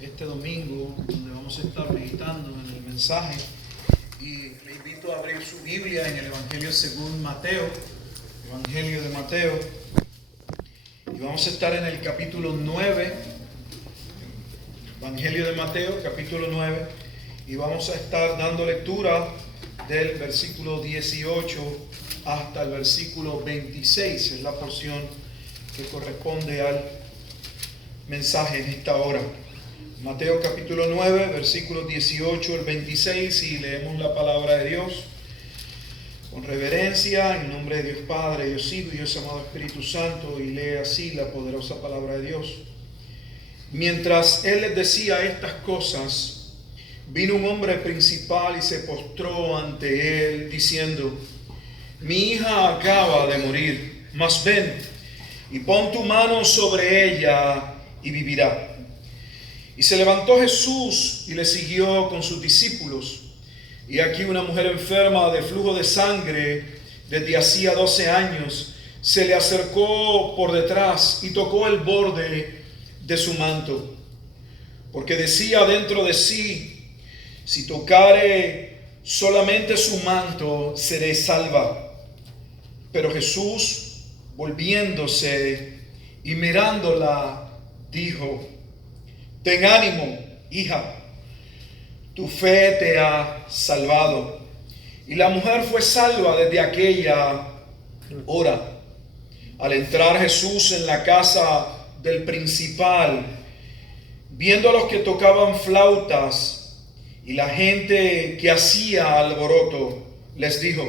este domingo, donde vamos a estar meditando en el mensaje. Y le invito a abrir su Biblia en el Evangelio según Mateo, Evangelio de Mateo. Y vamos a estar en el capítulo 9, Evangelio de Mateo, capítulo 9. Y vamos a estar dando lectura del versículo 18 hasta el versículo 26. Es la porción que corresponde al mensaje en esta hora. Mateo capítulo 9, versículos 18 al 26, y leemos la palabra de Dios con reverencia, en nombre de Dios Padre, Dios Hijo y Dios amado Espíritu Santo, y lee así la poderosa palabra de Dios. Mientras él les decía estas cosas, vino un hombre principal y se postró ante él, diciendo: mi hija acaba de morir, mas ven y pon tu mano sobre ella y vivirá. Y se levantó Jesús y le siguió con sus discípulos. Y aquí una mujer enferma de flujo de sangre desde hacía 12 años se le acercó por detrás y tocó el borde de su manto, porque decía dentro de sí: si tocare solamente su manto, seré salva. Pero Jesús, volviéndose y mirándola, dijo: ten ánimo, hija, tu fe te ha salvado. Y la mujer fue salva desde aquella hora. Al entrar Jesús en la casa del principal, viendo a los que tocaban flautas y la gente que hacía alboroto, les dijo: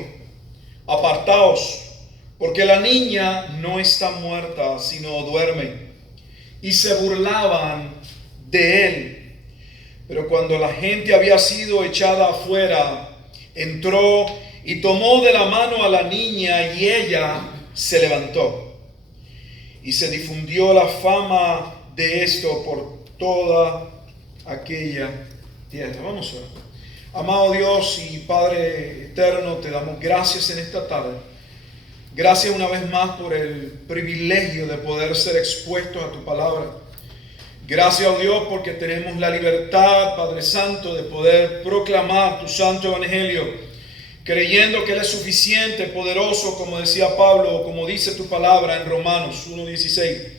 apartaos, porque la niña no está muerta, sino duerme. Y se burlaban de él. Pero cuando la gente había sido echada afuera, entró y tomó de la mano a la niña, y ella se levantó. Y se difundió la fama de esto por toda aquella tierra. Vamos a ver. Amado Dios y Padre eterno, te damos gracias en esta tarde. Gracias una vez más por el privilegio de poder ser expuestos a tu palabra. Gracias, oh Dios, porque tenemos la libertad, Padre Santo, de poder proclamar tu santo evangelio, creyendo que Él es suficiente, poderoso, como decía Pablo, como dice tu palabra en Romanos 1:16,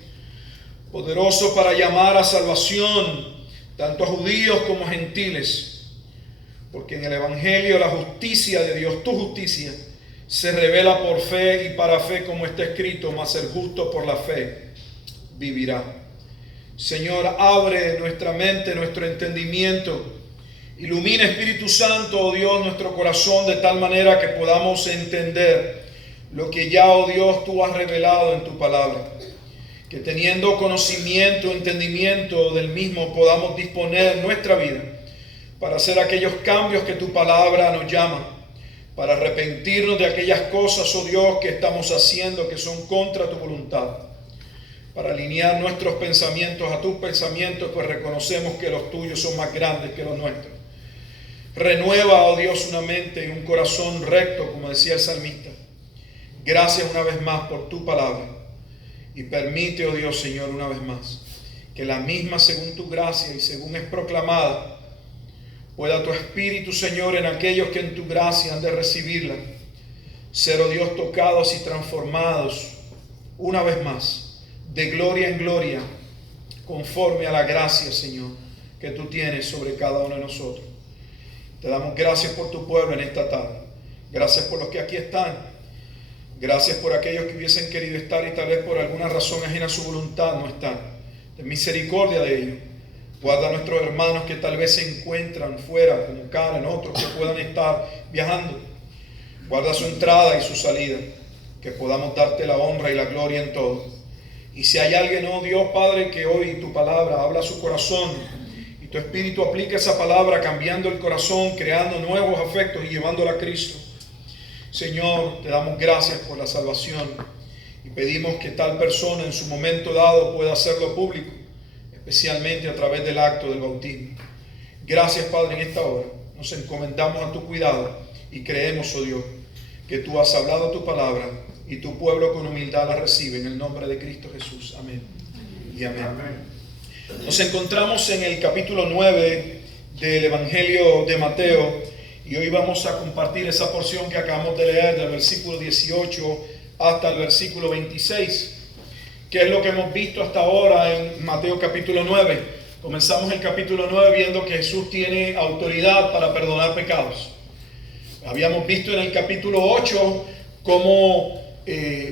poderoso para llamar a salvación tanto a judíos como a gentiles, porque en el evangelio la justicia de Dios, tu justicia, se revela por fe y para fe, como está escrito: mas el justo por la fe vivirá. Señor, abre nuestra mente, nuestro entendimiento. Ilumina, Espíritu Santo, oh Dios, nuestro corazón de tal manera que podamos entender lo que ya, oh Dios, tú has revelado en tu palabra. Que teniendo conocimiento, entendimiento del mismo, podamos disponer nuestra vida para hacer aquellos cambios que tu palabra nos llama, para arrepentirnos de aquellas cosas, oh Dios, que estamos haciendo que son contra tu voluntad, para alinear nuestros pensamientos a tus pensamientos, pues reconocemos que los tuyos son más grandes que los nuestros. Renueva, oh Dios, una mente y un corazón recto, como decía el salmista. Gracias una vez más por tu palabra. Y permite, oh Dios, Señor, una vez más, que la misma, según tu gracia y según es proclamada, pueda tu Espíritu, Señor, en aquellos que en tu gracia han de recibirla, ser, oh Dios, tocados y transformados una vez más, de gloria en gloria, conforme a la gracia, Señor, que tú tienes sobre cada uno de nosotros. Te damos gracias por tu pueblo en esta tarde. Gracias por los que aquí están. Gracias por aquellos que hubiesen querido estar y tal vez por alguna razón ajena a su voluntad no están. Ten misericordia de ellos. Guarda a nuestros hermanos que tal vez se encuentran fuera, como Karen, otros que puedan estar viajando. Guarda su entrada y su salida, que podamos darte la honra y la gloria en todo. Y si hay alguien, oh Dios Padre, que hoy tu palabra habla a su corazón y tu Espíritu aplica esa palabra cambiando el corazón, creando nuevos afectos y llevándolo a Cristo, Señor, te damos gracias por la salvación y pedimos que tal persona en su momento dado pueda hacerlo público, especialmente a través del acto del bautismo. Gracias, Padre, en esta hora. Nos encomendamos a tu cuidado y creemos, oh Dios, que tú has hablado tu palabra y tu pueblo con humildad la recibe en el nombre de Cristo Jesús. Amén. Y amén. Nos encontramos en el capítulo 9 del Evangelio de Mateo y hoy vamos a compartir esa porción que acabamos de leer del versículo 18 hasta el versículo 26. ¿Qué es lo que hemos visto hasta ahora en Mateo capítulo 9? Comenzamos el capítulo 9 viendo que Jesús tiene autoridad para perdonar pecados. Habíamos visto en el capítulo 8 cómo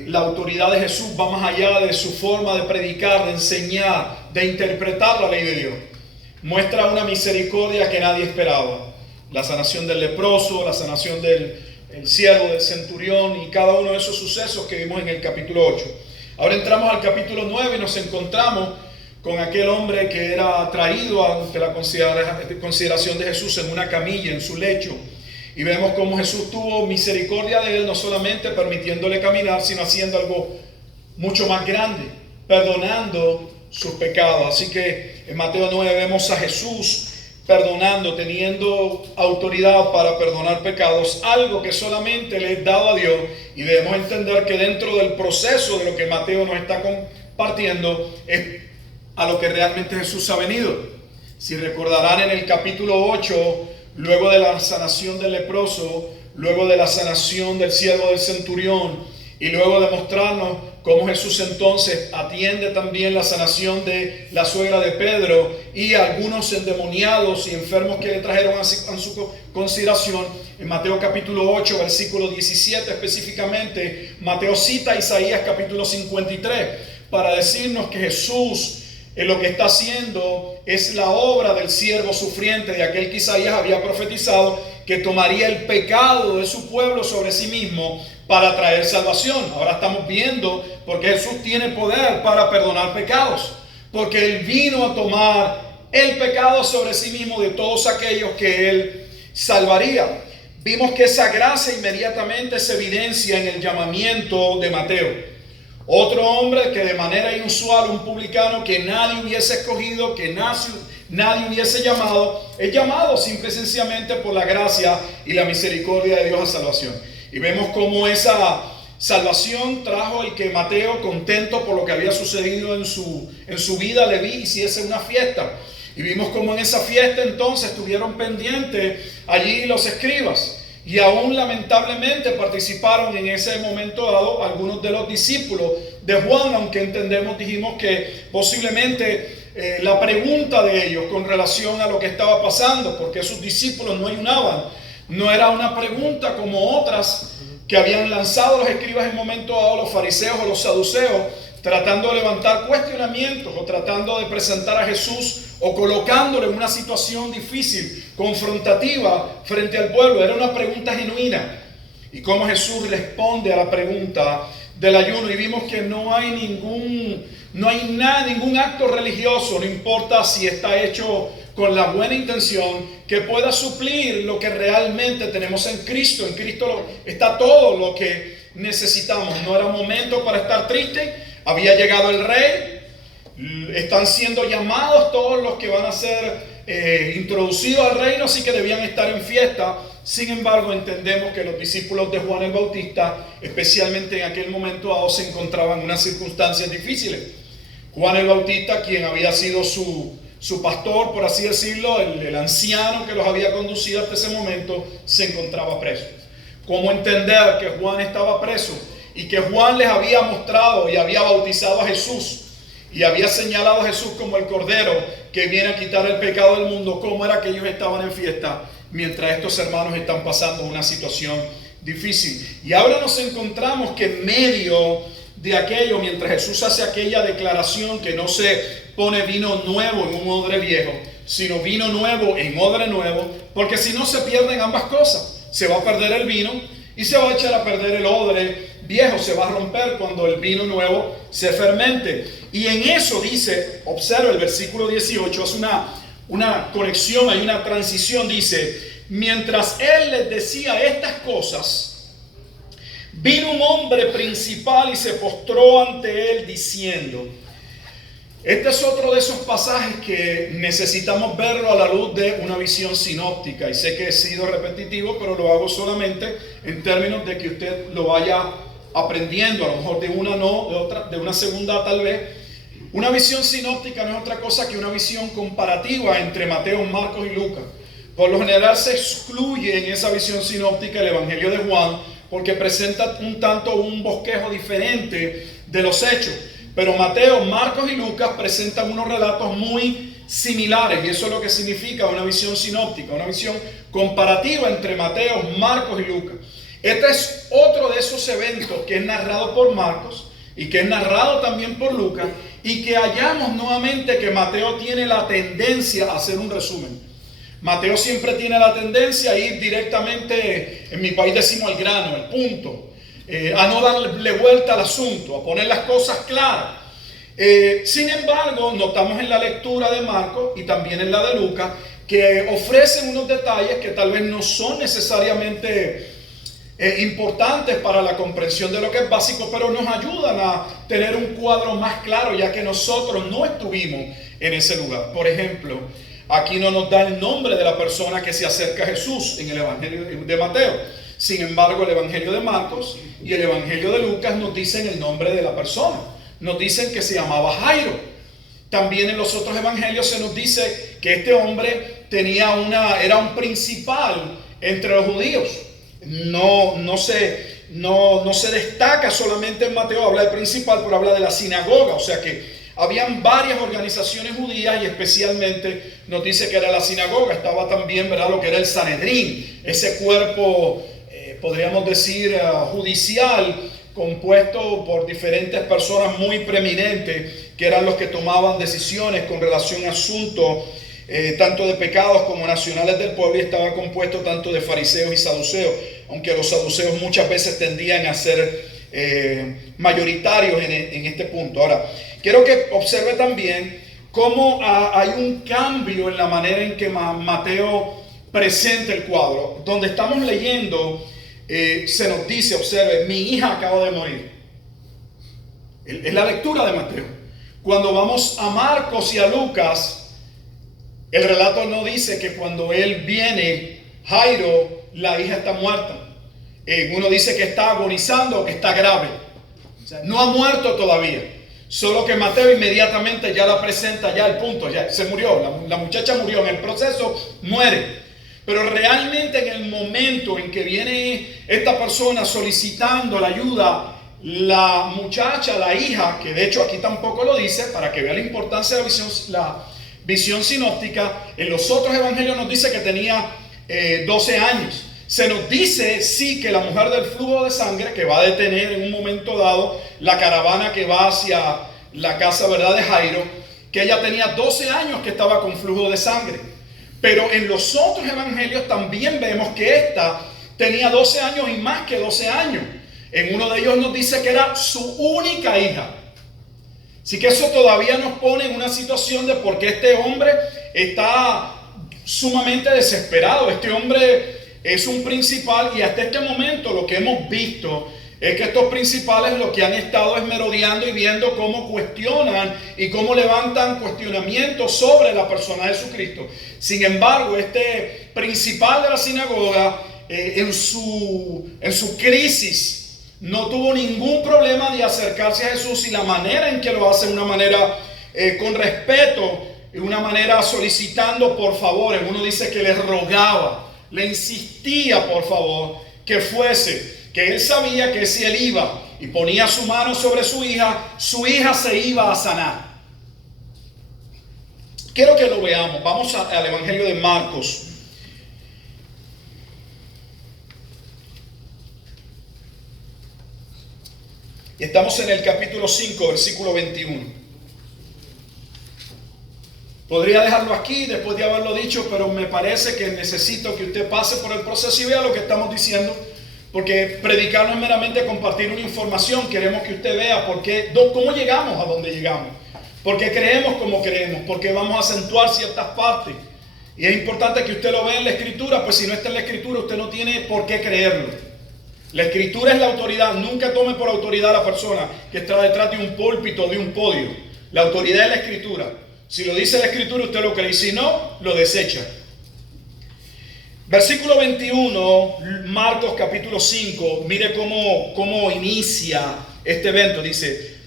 la autoridad de Jesús va más allá de su forma de predicar, de enseñar, de interpretar la ley de Dios. Muestra una misericordia que nadie esperaba. La sanación del leproso, la sanación del siervo del centurión y cada uno de esos sucesos que vimos en el capítulo 8. Ahora entramos al capítulo 9 y nos encontramos con aquel hombre que era traído ante la consideración de Jesús en una camilla, en su lecho. Y vemos cómo Jesús tuvo misericordia de él, no solamente permitiéndole caminar, sino haciendo algo mucho más grande, perdonando sus pecados. Así que en Mateo 9 vemos a Jesús perdonando, teniendo autoridad para perdonar pecados, algo que solamente le es dado a Dios. Y debemos entender que dentro del proceso de lo que Mateo nos está compartiendo es a lo que realmente Jesús ha venido. Si recordarán en el capítulo 8, luego de la sanación del leproso, luego de la sanación del siervo del centurión y luego de mostrarnos cómo Jesús entonces atiende también la sanación de la suegra de Pedro y algunos endemoniados y enfermos que le trajeron a su consideración. En Mateo capítulo 8, versículo 17 específicamente, Mateo cita a Isaías capítulo 53 para decirnos que Jesús lo que está haciendo es la obra del siervo sufriente, de aquel que Isaías había profetizado, que tomaría el pecado de su pueblo sobre sí mismo para traer salvación. Ahora estamos viendo porque Jesús tiene poder para perdonar pecados, porque Él vino a tomar el pecado sobre sí mismo de todos aquellos que Él salvaría. Vimos que esa gracia inmediatamente se evidencia en el llamamiento de Mateo. Otro hombre que de manera inusual, un publicano que nadie hubiese escogido, que nadie hubiese llamado, es llamado simple y sencillamente por la gracia y la misericordia de Dios a salvación. Y vemos cómo esa salvación trajo el que Mateo, contento por lo que había sucedido en su vida, le hiciese una fiesta. Y vimos cómo en esa fiesta entonces estuvieron pendientes allí los escribas. Y aún lamentablemente participaron en ese momento dado algunos de los discípulos de Juan, aunque dijimos que posiblemente la pregunta de ellos con relación a lo que estaba pasando, porque sus discípulos no ayunaban, no era una pregunta como otras que habían lanzado los escribas en el momento dado, los fariseos o los saduceos, tratando de levantar cuestionamientos o tratando de presentar a Jesús o colocándolo en una situación difícil, confrontativa frente al pueblo. Era una pregunta genuina. Y cómo Jesús responde a la pregunta del ayuno. Y vimos que no hay ningún acto religioso, no importa si está hecho con la buena intención, que pueda suplir lo que realmente tenemos en Cristo. En Cristo está todo lo que necesitamos. No era momento para estar triste. Había llegado el Rey. Están siendo llamados todos los que van a ser introducidos al reino, así que debían estar en fiesta. Sin embargo, entendemos que los discípulos de Juan el Bautista, especialmente en aquel momento dado, se encontraban en unas circunstancias difíciles. Juan el Bautista, quien había sido su pastor, por así decirlo, el anciano que los había conducido hasta ese momento, se encontraba preso. ¿Cómo entender que Juan estaba preso y que Juan les había mostrado y había bautizado a Jesús y había señalado a Jesús como el Cordero que viene a quitar el pecado del mundo? ¿Cómo era que ellos estaban en fiesta mientras estos hermanos están pasando una situación difícil? Y ahora nos encontramos que en medio de aquello, mientras Jesús hace aquella declaración que no se pone vino nuevo en un odre viejo, sino vino nuevo en odre nuevo, porque si no se pierden ambas cosas. Se va a perder el vino y se va a echar a perder el odre viejo, se va a romper cuando el vino nuevo se fermente. Y en eso dice, observa el versículo 18, hace una conexión, hay una transición, dice: mientras él les decía estas cosas, vino un hombre principal y se postró ante él diciendo. Este es otro de esos pasajes que necesitamos verlo a la luz de una visión sinóptica. Y sé que he sido repetitivo, pero lo hago solamente en términos de que usted lo vaya aprendiendo, a lo mejor de una no, de otra, de una segunda tal vez. Una visión sinóptica no es otra cosa que una visión comparativa entre Mateo, Marcos y Lucas. Por lo general se excluye en esa visión sinóptica el Evangelio de Juan porque presenta un tanto un bosquejo diferente de los hechos. Pero Mateo, Marcos y Lucas presentan unos relatos muy similares y eso es lo que significa una visión sinóptica, una visión comparativa entre Mateo, Marcos y Lucas. Este es otro de esos eventos que es narrado por Marcos y que es narrado también por Lucas y que hallamos nuevamente que Mateo tiene la tendencia a hacer un resumen. Mateo siempre tiene la tendencia a ir directamente, en mi país decimos al grano, al punto, a no darle vuelta al asunto, a poner las cosas claras. Sin embargo, notamos en la lectura de Marcos y también en la de Lucas que ofrecen unos detalles que tal vez no son necesariamente importantes para la comprensión de lo que es básico, pero nos ayudan a tener un cuadro más claro, ya que nosotros no estuvimos en ese lugar. Por ejemplo, aquí no nos da el nombre de la persona que se acerca a Jesús en el Evangelio de Mateo. Sin embargo, el Evangelio de Marcos y el Evangelio de Lucas nos dicen el nombre de la persona. Nos dicen que se llamaba Jairo. También en los otros evangelios se nos dice que este hombre era un principal entre los judíos. No se destaca solamente en Mateo, habla de principal, pero habla de la sinagoga. O sea que habían varias organizaciones judías y especialmente nos dice que era la sinagoga. Estaba también, ¿verdad?, lo que era el Sanedrín, ese cuerpo, podríamos decir, judicial, compuesto por diferentes personas muy preeminentes que eran los que tomaban decisiones con relación a asuntos tanto de pecados como nacionales del pueblo, y estaba compuesto tanto de fariseos y saduceos, aunque los saduceos muchas veces tendían a ser mayoritarios en este punto. Ahora, quiero que observe también cómo hay un cambio en la manera en que Mateo presenta el cuadro. Donde estamos leyendo, se nos dice, observe, mi hija acaba de morir. Es la lectura de Mateo. Cuando vamos a Marcos y a Lucas, el relato no dice que cuando él viene, Jairo, la hija está muerta. Uno dice que está agonizando o que está grave. O sea, no ha muerto todavía. Solo que Mateo inmediatamente ya la presenta, ya al punto, ya se murió. La muchacha murió, en el proceso muere. Pero realmente en el momento en que viene esta persona solicitando la ayuda, la muchacha, la hija, que de hecho aquí tampoco lo dice, para que vea la importancia de la visión sinóptica, en los otros evangelios nos dice que tenía 12 años. Se nos dice, sí, que la mujer del flujo de sangre, que va a detener en un momento dado la caravana que va hacia la casa, ¿verdad?, de Jairo, que ella tenía 12 años que estaba con flujo de sangre. Pero en los otros evangelios también vemos que esta tenía 12 años y más que 12 años. En uno de ellos nos dice que era su única hija. Así que eso todavía nos pone en una situación de por qué este hombre está sumamente desesperado. Este hombre es un principal y hasta este momento lo que hemos visto es que estos principales lo que han estado es merodeando y viendo cómo cuestionan y cómo levantan cuestionamientos sobre la persona de Jesucristo. Sin embargo, este principal de la sinagoga en su crisis no tuvo ningún problema de acercarse a Jesús, y la manera en que lo hace, una manera con respeto, una manera solicitando por favor. Uno dice que le rogaba, le insistía por favor que fuese, que él sabía que si él iba y ponía su mano sobre su hija se iba a sanar. Quiero que lo veamos. Vamos al Evangelio de Marcos. Estamos en el capítulo 5, versículo 21. Podría dejarlo aquí después de haberlo dicho, pero me parece que necesito que usted pase por el proceso y vea lo que estamos diciendo, porque predicar no es meramente compartir una información. Queremos que usted vea cómo llegamos a donde llegamos, por qué creemos como creemos, por qué vamos a acentuar ciertas partes. Y es importante que usted lo vea en la Escritura, pues si no está en la Escritura usted no tiene por qué creerlo. La Escritura es la autoridad. Nunca tome por autoridad a la persona que está detrás de un púlpito o de un podio. La autoridad es la Escritura. Si lo dice la Escritura, usted lo cree, y si no, lo desecha. Versículo 21, Marcos capítulo 5, mire cómo inicia este evento. Dice: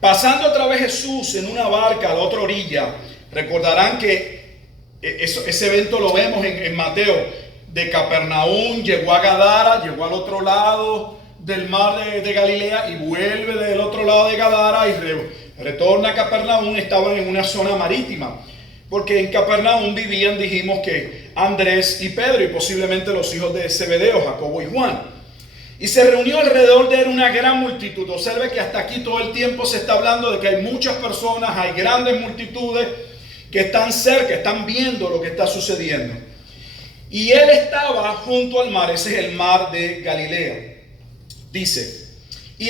Pasando otra vez Jesús en una barca a la otra orilla, recordarán que ese evento lo vemos en Mateo. De Capernaum llegó a Gadara, llegó al otro lado del mar de Galilea y vuelve del otro lado de Gadara y retorna a Capernaum. Estaban en una zona marítima, porque en Capernaum vivían, dijimos que Andrés y Pedro y posiblemente los hijos de Zebedeo, Jacobo y Juan. Y se reunió alrededor de él una gran multitud. Observe que hasta aquí todo el tiempo se está hablando de que hay muchas personas, hay grandes multitudes que están cerca, están viendo lo que está sucediendo. Y él estaba junto al mar, ese es el mar de Galilea. Dice, y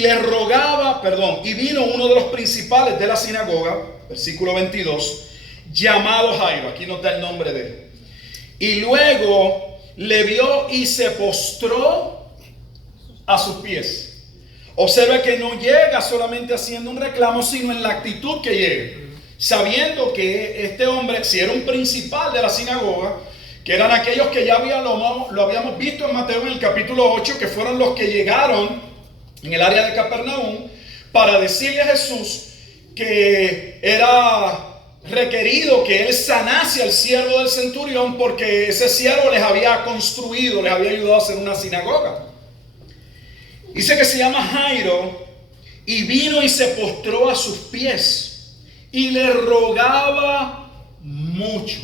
vino uno de los principales de la sinagoga, versículo 22, llamado Jairo, aquí nos da el nombre de él. Y luego le vio y se postró a sus pies. Observa que no llega solamente haciendo un reclamo, sino en la actitud que llega. Sabiendo que este hombre, si era un principal de la sinagoga, que eran aquellos que ya lo habíamos visto en Mateo en el capítulo 8, que fueron los que llegaron en el área de Capernaum para decirle a Jesús que era requerido que él sanase al siervo del centurión, porque ese siervo les había construido, les había ayudado a hacer una sinagoga. Dice que se llama Jairo, y vino y se postró a sus pies y le rogaba mucho,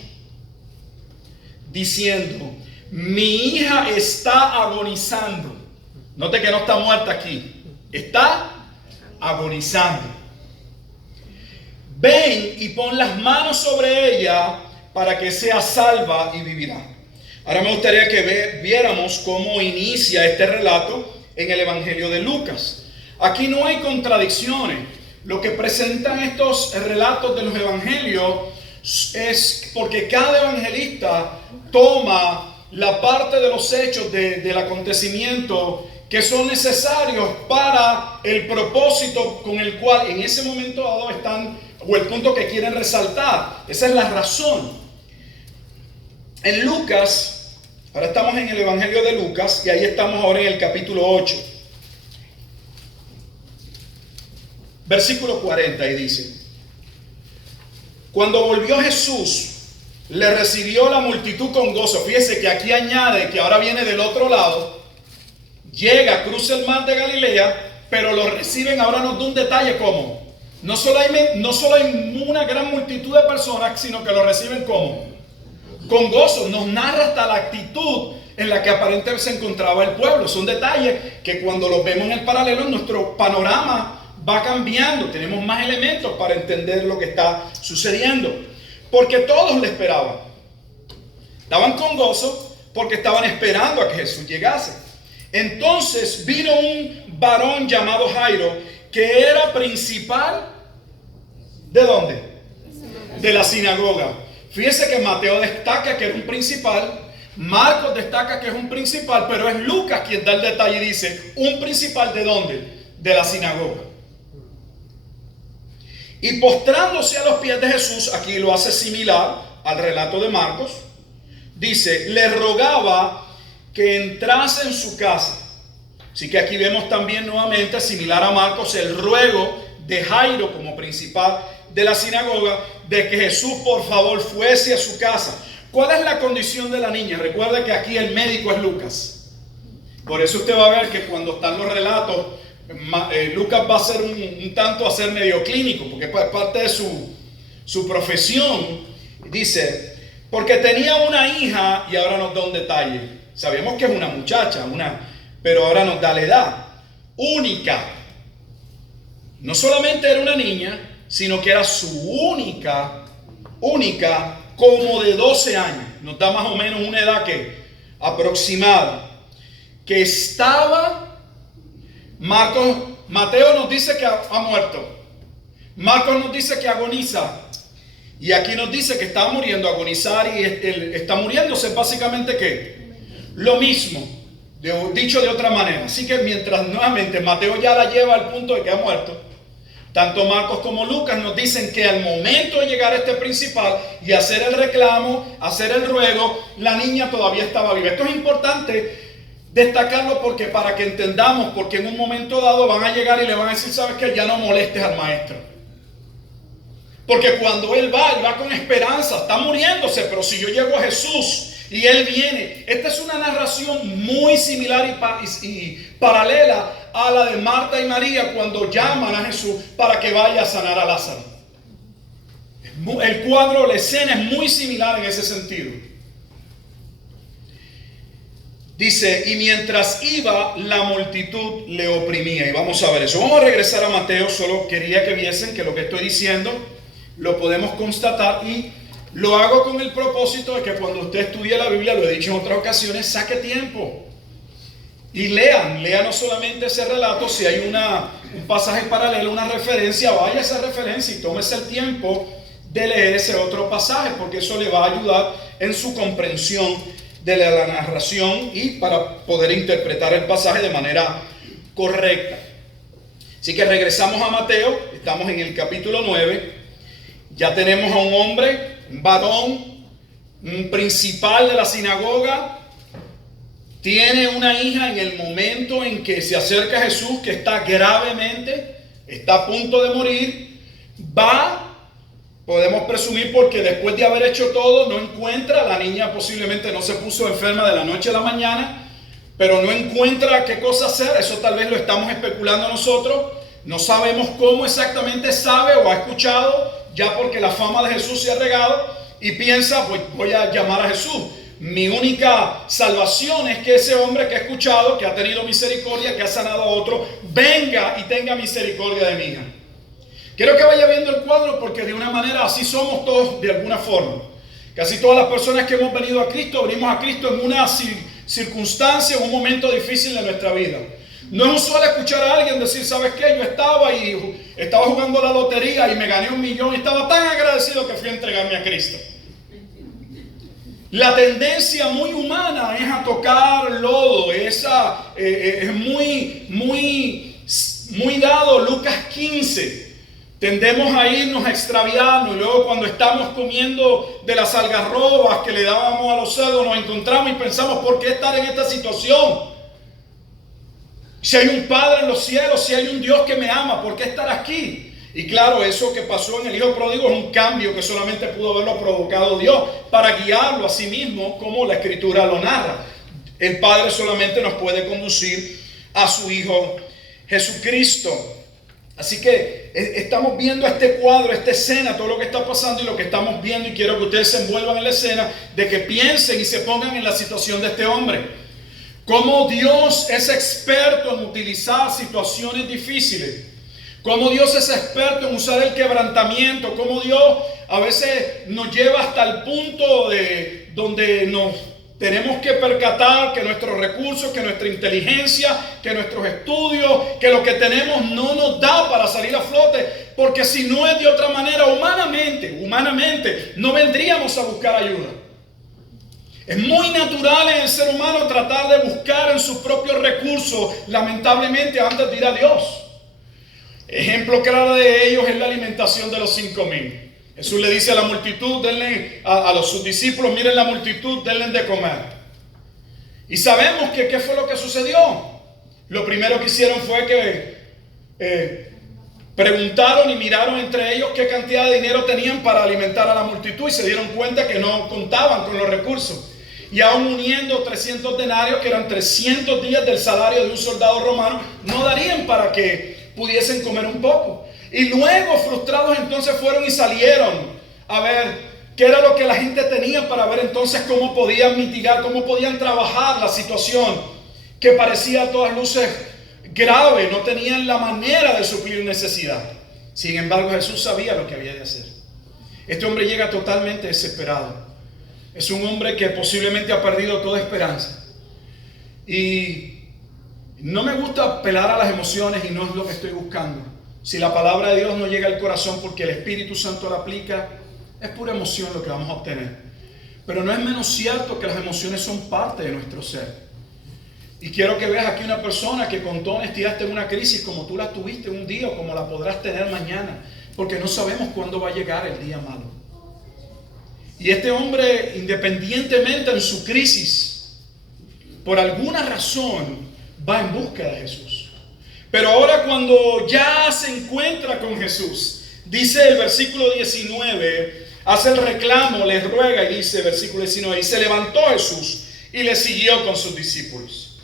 diciendo, mi hija está agonizando. Note que no está muerta aquí, está agonizando. Ven y pon las manos sobre ella para que sea salva y vivirá. Ahora me gustaría que viéramos cómo inicia este relato en el Evangelio de Lucas. Aquí no hay contradicciones. Lo que presentan estos relatos de los evangelios es porque cada evangelista toma la parte de los hechos del acontecimiento que son necesarios para el propósito con el cual en ese momento dado están, o el punto que quieren resaltar. Esa es la razón. En Lucas, ahora estamos en el Evangelio de Lucas y ahí estamos ahora en el capítulo 8. Versículo 40 y dice, cuando volvió Jesús, le recibió la multitud con gozo. Fíjese que aquí añade que ahora viene del otro lado, llega, cruza el mar de Galilea, pero lo reciben, ahora nos da un detalle como, no solo hay una gran multitud de personas, sino que lo reciben como, con gozo. Nos narra hasta la actitud en la que aparentemente se encontraba el pueblo. Son detalles que cuando los vemos en el paralelo, nuestro panorama va cambiando, tenemos más elementos para entender lo que está sucediendo, porque todos le esperaban, estaban con gozo porque estaban esperando a que Jesús llegase. Entonces vino un varón llamado Jairo, que era principal, ¿de dónde? De la sinagoga. Fíjese que Mateo destaca que era un principal, Marcos destaca que es un principal, pero es Lucas quien da el detalle y dice, ¿un principal de dónde? De la sinagoga. Y postrándose a los pies de Jesús, aquí lo hace similar al relato de Marcos, dice, le rogaba que entrase en su casa. Así que aquí vemos también nuevamente, similar a Marcos, el ruego de Jairo como principal de la sinagoga, de que Jesús por favor fuese a su casa. ¿Cuál es la condición de la niña? Recuerde que aquí el médico es Lucas. Por eso usted va a ver que cuando están los relatos, Lucas va a ser un tanto a ser medio clínico, porque es parte de su profesión. Dice, porque tenía una hija, y ahora nos da un detalle. Sabemos que es una muchacha, pero ahora nos da la edad. Única. No solamente era una niña, sino que era su única, como de 12 años. Nos da más o menos una edad aproximada. Que estaba... Mateo nos dice que ha muerto. Marcos nos dice que agoniza. Y aquí nos dice que está muriendo. Agonizar y está muriéndose básicamente ¿qué? Lo mismo, dicho de otra manera. Así que mientras nuevamente Mateo ya la lleva al punto de que ha muerto, tanto Marcos como Lucas nos dicen que al momento de llegar a este principal y hacer el reclamo, hacer el ruego, la niña todavía estaba viva. Esto es importante destacarlo porque para que entendamos, porque en un momento dado van a llegar y le van a decir, ¿sabes qué? Ya no molestes al maestro. Porque cuando él va con esperanza, está muriéndose, pero si yo llego a Jesús y él viene, esta es una narración muy similar y paralela a la de Marta y María cuando llaman a Jesús para que vaya a sanar a Lázaro. El cuadro, la escena es muy similar en ese sentido. Dice, y mientras iba, la multitud le oprimía. Y vamos a ver eso. Vamos a regresar a Mateo. Solo quería que viesen que lo que estoy diciendo lo podemos constatar. Y lo hago con el propósito de que cuando usted estudie la Biblia, lo he dicho en otras ocasiones, saque tiempo. Y lea no solamente ese relato. Si hay un pasaje paralelo, una referencia, vaya a esa referencia y tómese el tiempo de leer ese otro pasaje. Porque eso le va a ayudar en su comprensión de la narración y para poder interpretar el pasaje de manera correcta. Así que regresamos a Mateo, estamos en el capítulo 9, ya tenemos a un hombre, un varón, un principal de la sinagoga, tiene una hija en el momento en que se acerca a Jesús, que está gravemente, está a punto de morir, podemos presumir porque después de haber hecho todo no encuentra, la niña posiblemente no se puso enferma de la noche a la mañana, pero no encuentra qué cosa hacer, eso tal vez lo estamos especulando nosotros, no sabemos cómo exactamente sabe o ha escuchado, ya porque la fama de Jesús se ha regado y piensa, pues voy a llamar a Jesús. Mi única salvación es que ese hombre que ha escuchado, que ha tenido misericordia, que ha sanado a otro, venga y tenga misericordia de mi hija. Quiero que vaya viendo el cuadro porque de una manera así somos todos de alguna forma. Casi todas las personas que hemos venido a Cristo, venimos a Cristo en una circunstancia, en un momento difícil de nuestra vida. No es usual escuchar a alguien decir, ¿sabes qué? Yo estaba jugando la lotería y me gané 1 millón y estaba tan agradecido que fui a entregarme a Cristo. La tendencia muy humana es a tocar lodo, es muy dado Lucas 15. Tendemos a irnos a extraviarnos y luego cuando estamos comiendo de las algarrobas que le dábamos a los cerdos nos encontramos y pensamos, ¿por qué estar en esta situación? Si hay un Padre en los cielos, si hay un Dios que me ama, ¿por qué estar aquí? Y claro, eso que pasó en el hijo pródigo es un cambio que solamente pudo haberlo provocado Dios para guiarlo a sí mismo, como la Escritura lo narra. El Padre solamente nos puede conducir a su Hijo Jesucristo. Así que estamos viendo este cuadro, esta escena, todo lo que está pasando y lo que estamos viendo, y quiero que ustedes se envuelvan en la escena, de que piensen y se pongan en la situación de este hombre. Cómo Dios es experto en utilizar situaciones difíciles. Cómo Dios es experto en usar el quebrantamiento. Cómo Dios a veces nos lleva hasta el punto de donde nos tenemos que percatar que nuestros recursos, que nuestra inteligencia, que nuestros estudios, que lo que tenemos no nos da para salir a flote. Porque si no es de otra manera, humanamente, no vendríamos a buscar ayuda. Es muy natural en el ser humano tratar de buscar en sus propios recursos, lamentablemente, antes de ir a Dios. Ejemplo claro de ellos es la alimentación de los 5,000. Jesús le dice a la multitud, denle a sus discípulos, miren la multitud, denle de comer. Y sabemos que ¿qué fue lo que sucedió? Lo primero que hicieron fue que preguntaron y miraron entre ellos qué cantidad de dinero tenían para alimentar a la multitud y se dieron cuenta que no contaban con los recursos. Y aún uniendo 300 denarios, que eran 300 días del salario de un soldado romano, no darían para que pudiesen comer un poco. Y luego, frustrados, entonces fueron y salieron a ver qué era lo que la gente tenía para ver entonces cómo podían mitigar, cómo podían trabajar la situación que parecía a todas luces grave. No tenían la manera de suplir necesidad. Sin embargo, Jesús sabía lo que había de hacer. Este hombre llega totalmente desesperado. Es un hombre que posiblemente ha perdido toda esperanza. Y no me gusta apelar a las emociones y no es lo que estoy buscando. Si la palabra de Dios no llega al corazón porque el Espíritu Santo la aplica, es pura emoción lo que vamos a obtener. Pero no es menos cierto que las emociones son parte de nuestro ser. Y quiero que veas aquí una persona que con toda honestidad está en una crisis como tú la tuviste un día o como la podrás tener mañana. Porque no sabemos cuándo va a llegar el día malo. Y este hombre, independientemente en su crisis, por alguna razón, va en busca de Jesús. Pero ahora cuando ya se encuentra con Jesús, dice el versículo 19, hace el reclamo, le ruega y dice, versículo 19, y se levantó Jesús y le siguió con sus discípulos.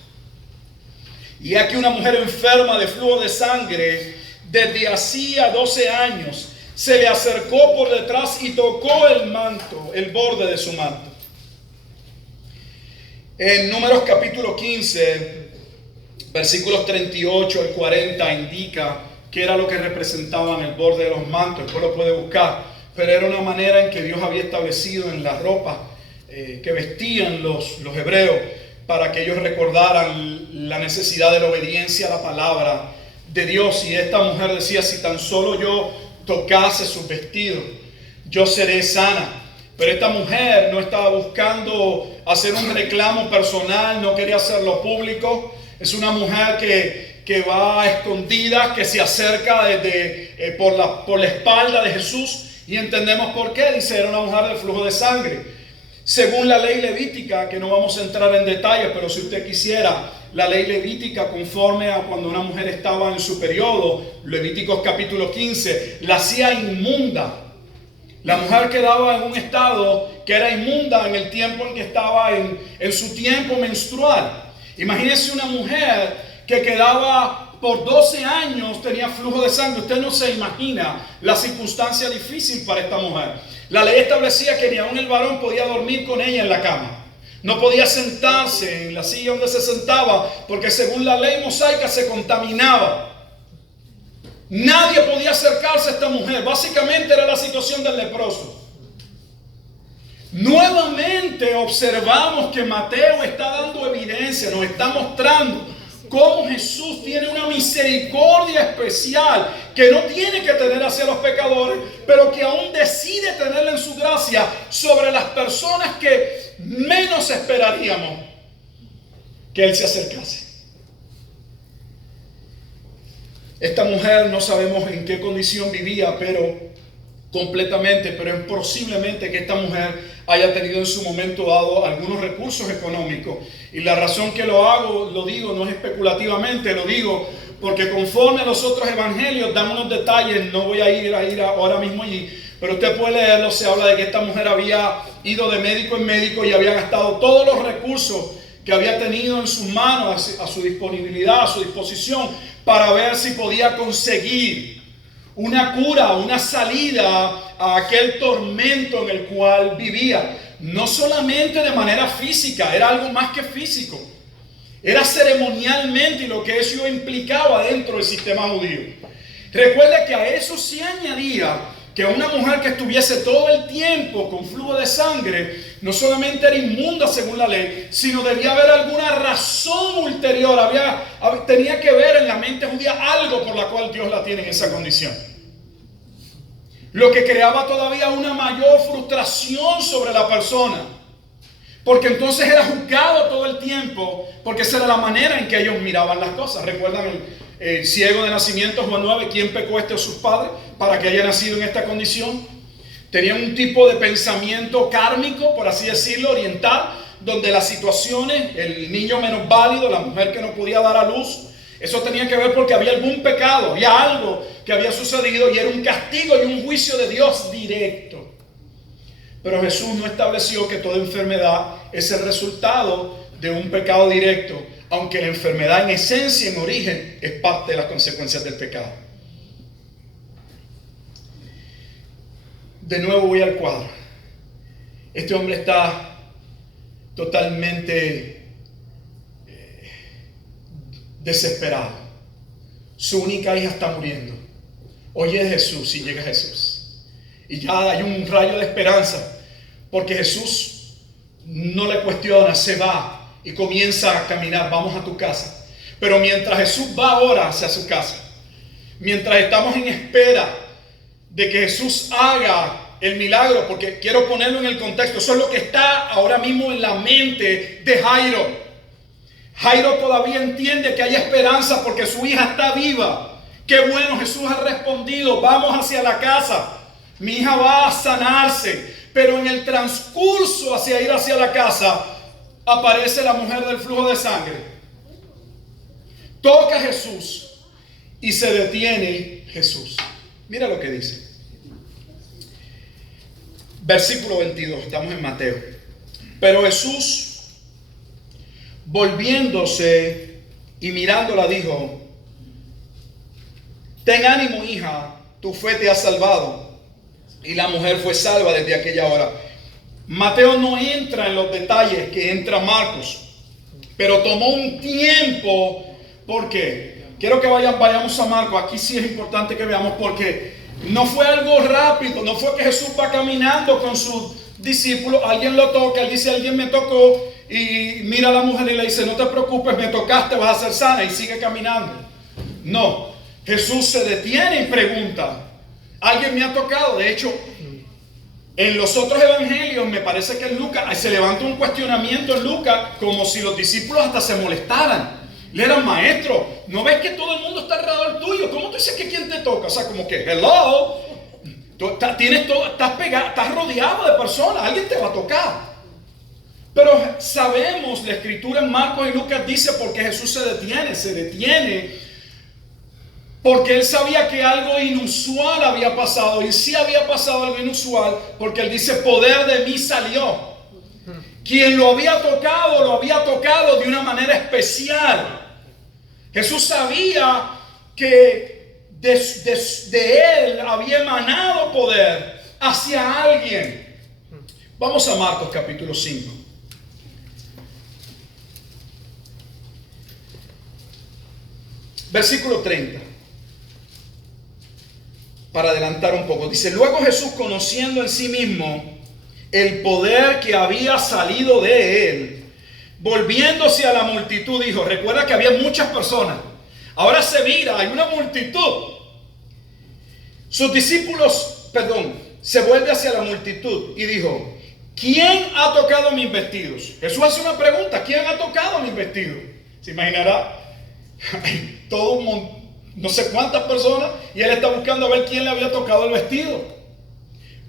Y aquí una mujer enferma de flujo de sangre desde hacía 12 años se le acercó por detrás y tocó el manto, el borde de su manto. En Números capítulo 15, versículos 38 al 40 indica qué era lo que representaban el borde de los mantos. Después lo puede buscar, pero era una manera en que Dios había establecido en la ropa que vestían los hebreos para que ellos recordaran la necesidad de la obediencia a la palabra de Dios. Y esta mujer decía, si tan solo yo tocase sus vestidos, yo seré sana. Pero esta mujer no estaba buscando hacer un reclamo personal, no quería hacerlo público. Es una mujer que va escondida, que se acerca por la espalda de Jesús, y entendemos por qué. Dice, era una mujer de flujo de sangre. Según la ley levítica, que no vamos a entrar en detalles, pero si usted quisiera, la ley levítica, conforme a cuando una mujer estaba en su periodo, Levíticos capítulo 15, la hacía inmunda. La mujer quedaba en un estado que era inmunda en el tiempo en que estaba en su tiempo menstrual. Imagínese una mujer que quedaba por 12 años, tenía flujo de sangre. Usted no se imagina la circunstancia difícil para esta mujer. La ley establecía que ni aún el varón podía dormir con ella en la cama. No podía sentarse en la silla donde se sentaba, porque según la ley mosaica se contaminaba. Nadie podía acercarse a esta mujer. Básicamente era la situación del leproso. Nuevamente observamos que Mateo está dando evidencia, nos está mostrando cómo Jesús tiene una misericordia especial que no tiene que tener hacia los pecadores, pero que aún decide tenerla en su gracia sobre las personas que menos esperaríamos que Él se acercase. Esta mujer no sabemos en qué condición vivía, pero es posiblemente que esta mujer haya tenido en su momento dado algunos recursos económicos. Y la razón que lo digo no es especulativamente, lo digo porque conforme a los otros evangelios dan unos detalles. No voy a ir ahora mismo allí, pero usted puede leerlo. Se habla de que esta mujer había ido de médico en médico y había gastado todos los recursos que había tenido en sus manos, a su disponibilidad, a su disposición, para ver si podía conseguir una cura, una salida a aquel tormento en el cual vivía. No solamente de manera física, era algo más que físico. Era ceremonialmente, y lo que eso implicaba dentro del sistema judío. Recuerde que a eso se añadía que una mujer que estuviese todo el tiempo con flujo de sangre no solamente era inmunda según la ley, sino debía haber alguna razón ulterior. Tenía que ver en la mente judía algo por la cual Dios la tiene en esa condición. Lo que creaba todavía una mayor frustración sobre la persona, porque entonces era juzgado todo el tiempo, porque esa era la manera en que ellos miraban las cosas. ¿Recuerdan el ciego de nacimiento, Juan 9? ¿Quién pecó, este o sus padres, para que haya nacido en esta condición? Tenían un tipo de pensamiento kármico, por así decirlo, oriental, donde las situaciones, el niño menos válido, la mujer que no podía dar a luz, eso tenía que ver porque había algún pecado, había algo que había sucedido y era un castigo y un juicio de Dios directo. Pero Jesús no estableció que toda enfermedad es el resultado de un pecado directo, aunque la enfermedad en esencia, en origen, es parte de las consecuencias del pecado. De nuevo voy al cuadro. Este hombre está totalmente desesperado. Su única hija está muriendo. Oye Jesús, y llega Jesús. Y ya hay un rayo de esperanza, porque Jesús no le cuestiona, se va y comienza a caminar. Vamos a tu casa. Pero mientras Jesús va ahora hacia su casa, mientras estamos en espera de que Jesús haga el milagro, porque quiero ponerlo en el contexto, eso es lo que está ahora mismo en la mente de Jairo. Jairo todavía entiende que hay esperanza porque su hija está viva. Qué bueno, Jesús ha respondido, vamos hacia la casa, mi hija va a sanarse. Pero en el transcurso hacia ir hacia la casa, aparece la mujer del flujo de sangre. Toca a Jesús y se detiene Jesús. Mira lo que dice. Versículo 22, estamos en Mateo. Pero Jesús, volviéndose y mirándola, dijo: ten ánimo, hija, tu fe te ha salvado. Y la mujer fue salva desde aquella hora. Mateo no entra en los detalles que entra Marcos, pero tomó un tiempo. ¿Por qué? Quiero que vayamos a Marcos. Aquí sí es importante que veamos, porque no fue algo rápido. No fue que Jesús va caminando con sus discípulos, alguien lo toca, él dice: alguien me tocó, y mira a la mujer y le dice: no te preocupes, me tocaste, vas a ser sana, y sigue caminando. No, Jesús se detiene y pregunta: ¿alguien me ha tocado? De hecho, en los otros evangelios, me parece que en Lucas se levanta un cuestionamiento en Lucas, como si los discípulos hasta se molestaran. Le eran: maestro, ¿no ves que todo el mundo está alrededor tuyo? ¿Cómo tú dices que quién te toca? O sea, como que, hello, tú tienes todo, estás pegado, estás rodeado de personas, alguien te va a tocar. Pero sabemos, la escritura en Marcos y Lucas dice por qué Jesús se detiene porque él sabía que algo inusual había pasado. Y sí había pasado algo inusual, porque él dice: poder de mí salió. Quien lo había tocado de una manera especial. Jesús sabía que de él había emanado poder hacia alguien. Vamos a Marcos capítulo 5. Versículo 30. Para adelantar un poco. Dice: luego Jesús, conociendo en sí mismo el poder que había salido de él, volviéndose a la multitud, dijo. Recuerda que había muchas personas. Ahora se vira, hay una multitud. Sus discípulos, se vuelve hacia la multitud y dijo: ¿quién ha tocado mis vestidos? Jesús hace una pregunta: ¿quién ha tocado mis vestidos? Se imaginará, todo un montón, no sé cuántas personas, y él está buscando a ver quién le había tocado el vestido.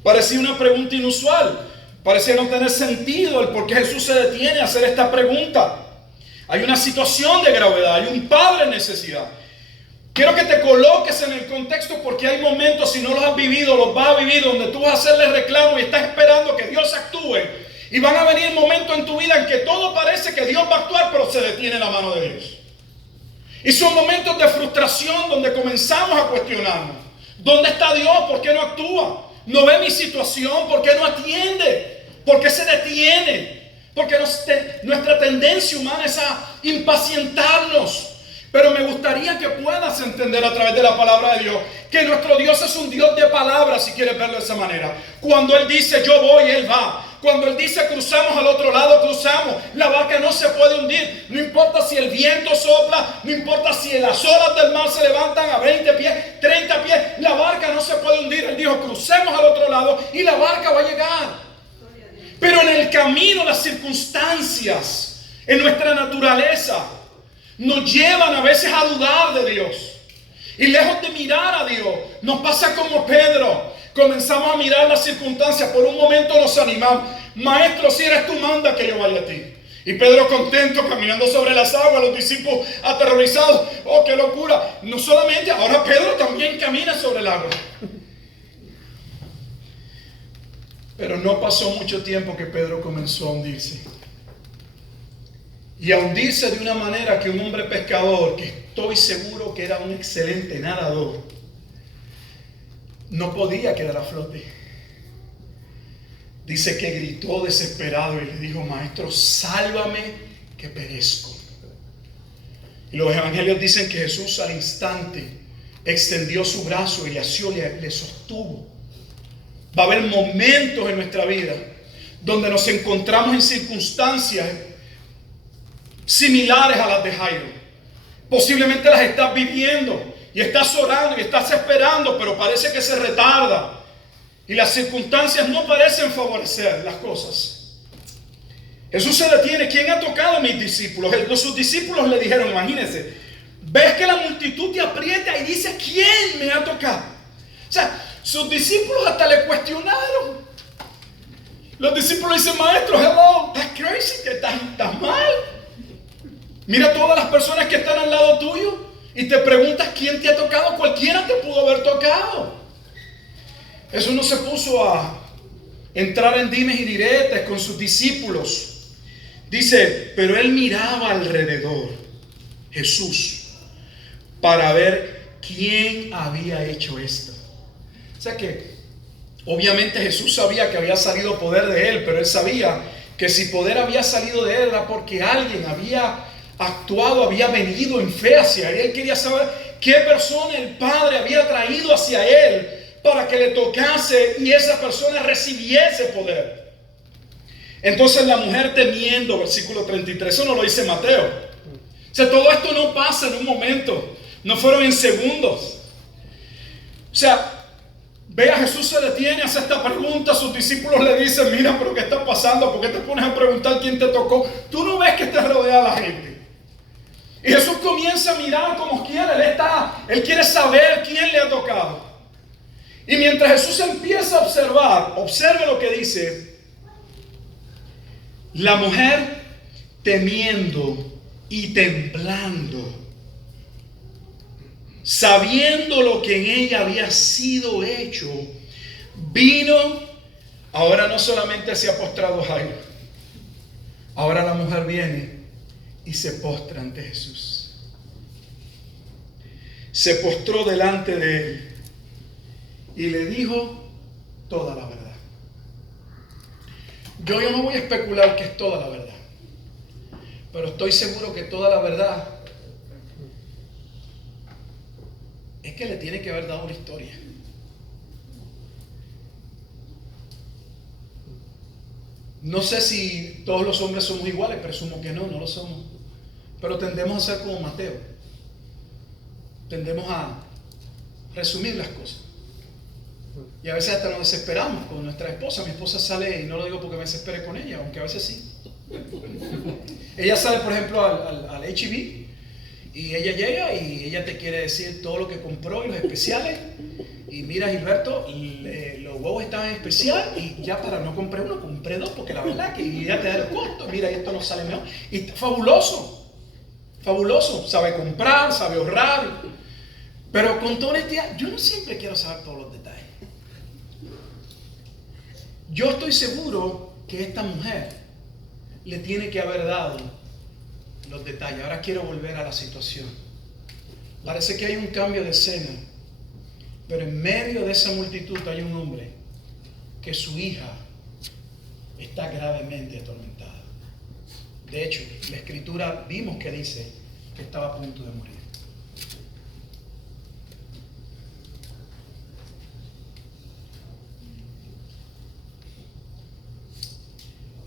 Parecía una pregunta inusual. Parecía no tener sentido el por qué Jesús se detiene a hacer esta pregunta. Hay una situación de gravedad, hay un padre en necesidad. Quiero que te coloques en el contexto, porque hay momentos, si no los has vivido, los vas a vivir, donde tú vas a hacerle reclamo y estás esperando que Dios actúe. Y van a venir momentos en tu vida en que todo parece que Dios va a actuar, pero se detiene la mano de Dios. Y son momentos de frustración donde comenzamos a cuestionarnos: ¿dónde está Dios? ¿Por qué no actúa? ¿No ve mi situación? ¿Por qué no atiende? ¿Por qué se detiene? Porque nuestra tendencia humana es a impacientarnos. Pero me gustaría que puedas entender a través de la palabra de Dios que nuestro Dios es un Dios de palabras, si quieres verlo de esa manera. Cuando Él dice yo voy, Él va. Cuando Él dice cruzamos al otro lado, cruzamos. La barca no se puede hundir. No importa si el viento sopla, no importa si las olas del mar se levantan a 20 pies, 30 pies. La barca no se puede hundir. Él dijo crucemos al otro lado y la barca va a llegar. Pero en el camino, las circunstancias, en nuestra naturaleza, nos llevan a veces a dudar de Dios. Y lejos de mirar a Dios, nos pasa como Pedro. Comenzamos a mirar las circunstancias. Por un momento nos animamos: maestro, si eres tú, manda que yo vaya a ti. Y Pedro contento, caminando sobre las aguas, los discípulos aterrorizados. Oh, qué locura. No solamente, ahora Pedro también camina sobre el agua. Pero no pasó mucho tiempo que Pedro comenzó a hundirse. Y a hundirse de una manera que un hombre pescador, que estoy seguro que era un excelente nadador, no podía quedar a flote. Dice que gritó desesperado y le dijo: maestro, sálvame que perezco. Y los evangelios dicen que Jesús al instante extendió su brazo y le asió, le sostuvo. Va a haber momentos en nuestra vida donde nos encontramos en circunstancias similares a las de Jairo. Posiblemente las estás viviendo y estás orando y estás esperando, pero parece que se retarda y las circunstancias no parecen favorecer las cosas. Jesús se detiene: ¿quién ha tocado a mis discípulos? Sus discípulos le dijeron, imagínense, ves que la multitud te aprieta y dice: ¿quién me ha tocado? O sea, sus discípulos hasta le cuestionaron. Los discípulos dicen: maestro, hello, estás crazy, estás Mira todas las personas que están al lado tuyo y te preguntas quién te ha tocado. Cualquiera te pudo haber tocado. Jesús no se puso a entrar en dimes y diretes con sus discípulos. Dice, pero él miraba alrededor, Jesús, para ver quién había hecho esto. O sea que obviamente Jesús sabía que había salido poder de él, pero él sabía que si poder había salido de él era porque alguien había actuado, había venido en fe hacia él. Él quería saber qué persona el Padre había traído hacia él para que le tocase y esa persona recibiese poder. Entonces la mujer temiendo, versículo 33, eso no lo dice Mateo. O sea, todo esto no pasa en un momento, no fueron en segundos. O sea, ve a Jesús, se detiene, hace esta pregunta, sus discípulos le dicen, mira, pero ¿qué está pasando? ¿Por qué te pones a preguntar quién te tocó? Tú no ves que te rodea la gente. Y Jesús comienza a mirar como quiere, él quiere saber quién le ha tocado. Y mientras Jesús empieza a observar, observe lo que dice, la mujer temiendo y temblando, sabiendo lo que en ella había sido hecho, vino. Ahora no solamente se ha postrado Jairo, ahora la mujer viene y se postra ante Jesús. Se postró delante de él y le dijo toda la verdad. Yo no voy a especular que es toda la verdad, pero estoy seguro que toda la verdad es que le tiene que haber dado una historia. No sé si todos los hombres somos iguales, presumo que no lo somos. Pero tendemos a ser como Mateo. Tendemos a resumir las cosas. Y a veces hasta nos desesperamos con nuestra esposa. Mi esposa sale, y no lo digo porque me desespere con ella, aunque a veces sí. Ella sale, por ejemplo, al H-E-B. Y ella llega y ella te quiere decir todo lo que compró y los especiales. Y mira, Gilberto, los huevos estaban en especial y ya para no compré uno, compré dos, porque la verdad que ya te da el costo. Mira, esto no sale mejor. Y fabuloso, fabuloso. Sabe comprar, sabe ahorrar. Pero con toda honestidad, yo no siempre quiero saber todos los detalles. Yo estoy seguro que esta mujer le tiene que haber dado los detalles. Ahora quiero volver a la situación. Parece que hay un cambio de escena, pero en medio de esa multitud hay un hombre que su hija está gravemente atormentada. De hecho, la escritura vimos que dice que estaba a punto de morir.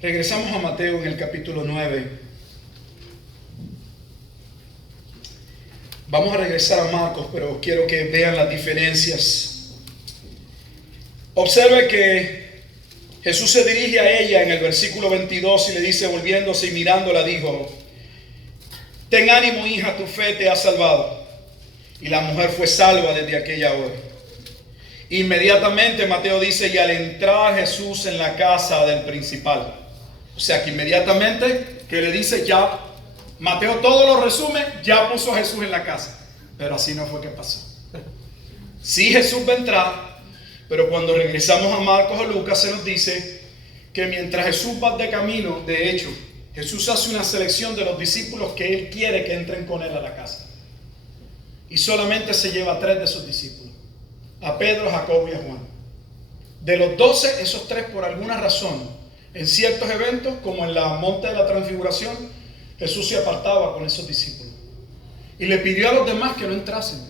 Regresamos a Mateo en el capítulo 9. Vamos a regresar a Marcos, pero quiero que vean las diferencias. Observe que Jesús se dirige a ella en el versículo 22 y le dice, volviéndose y mirándola, dijo, ten ánimo, hija, tu fe te ha salvado. Y la mujer fue salva desde aquella hora. Inmediatamente, Mateo dice, y al entrar Jesús en la casa del principal. O sea que inmediatamente que le dice ya, Mateo todo lo resume, ya puso a Jesús en la casa. Pero así no fue que pasó. Sí, Jesús va a entrar, pero cuando regresamos a Marcos o Lucas se nos dice que mientras Jesús va de camino, de hecho, Jesús hace una selección de los discípulos que él quiere que entren con él a la casa. Y solamente se lleva a 3 de sus discípulos, a Pedro, a Jacobo y a Juan. De los 12, esos 3 por alguna razón, en ciertos eventos, como en la monte de la transfiguración, Jesús se apartaba con esos discípulos. Y le pidió a los demás que no entrasen.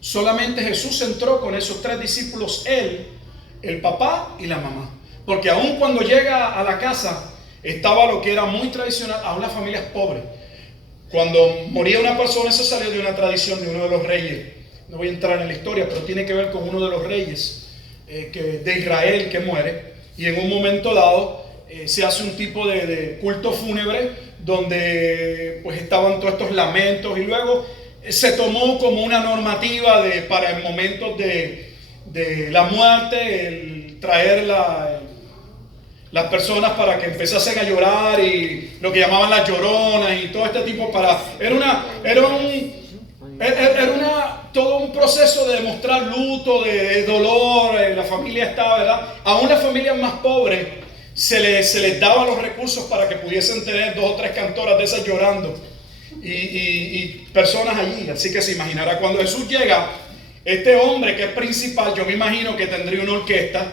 Solamente Jesús entró con esos 3 discípulos, él, el papá y la mamá. Porque aun cuando llega a la casa, estaba lo que era muy tradicional a unas familias pobres. Cuando moría una persona, eso salió de una tradición de uno de los reyes. No voy a entrar en la historia, pero tiene que ver con uno de los reyes de Israel que muere. Y en un momento dado se hace un tipo de culto fúnebre donde pues estaban todos estos lamentos y luego se tomó como una normativa para el momento de la muerte, el traer la las personas para que empezasen a llorar y lo que llamaban las lloronas y todo este tipo todo un proceso de demostrar luto, de dolor. La familia estaba, ¿verdad? Aún las familias más pobres se les daba los recursos para que pudiesen tener 2 o 3 cantoras de esas llorando y personas allí. Así que se imaginará cuando Jesús llega, este hombre que es principal, yo me imagino que tendría una orquesta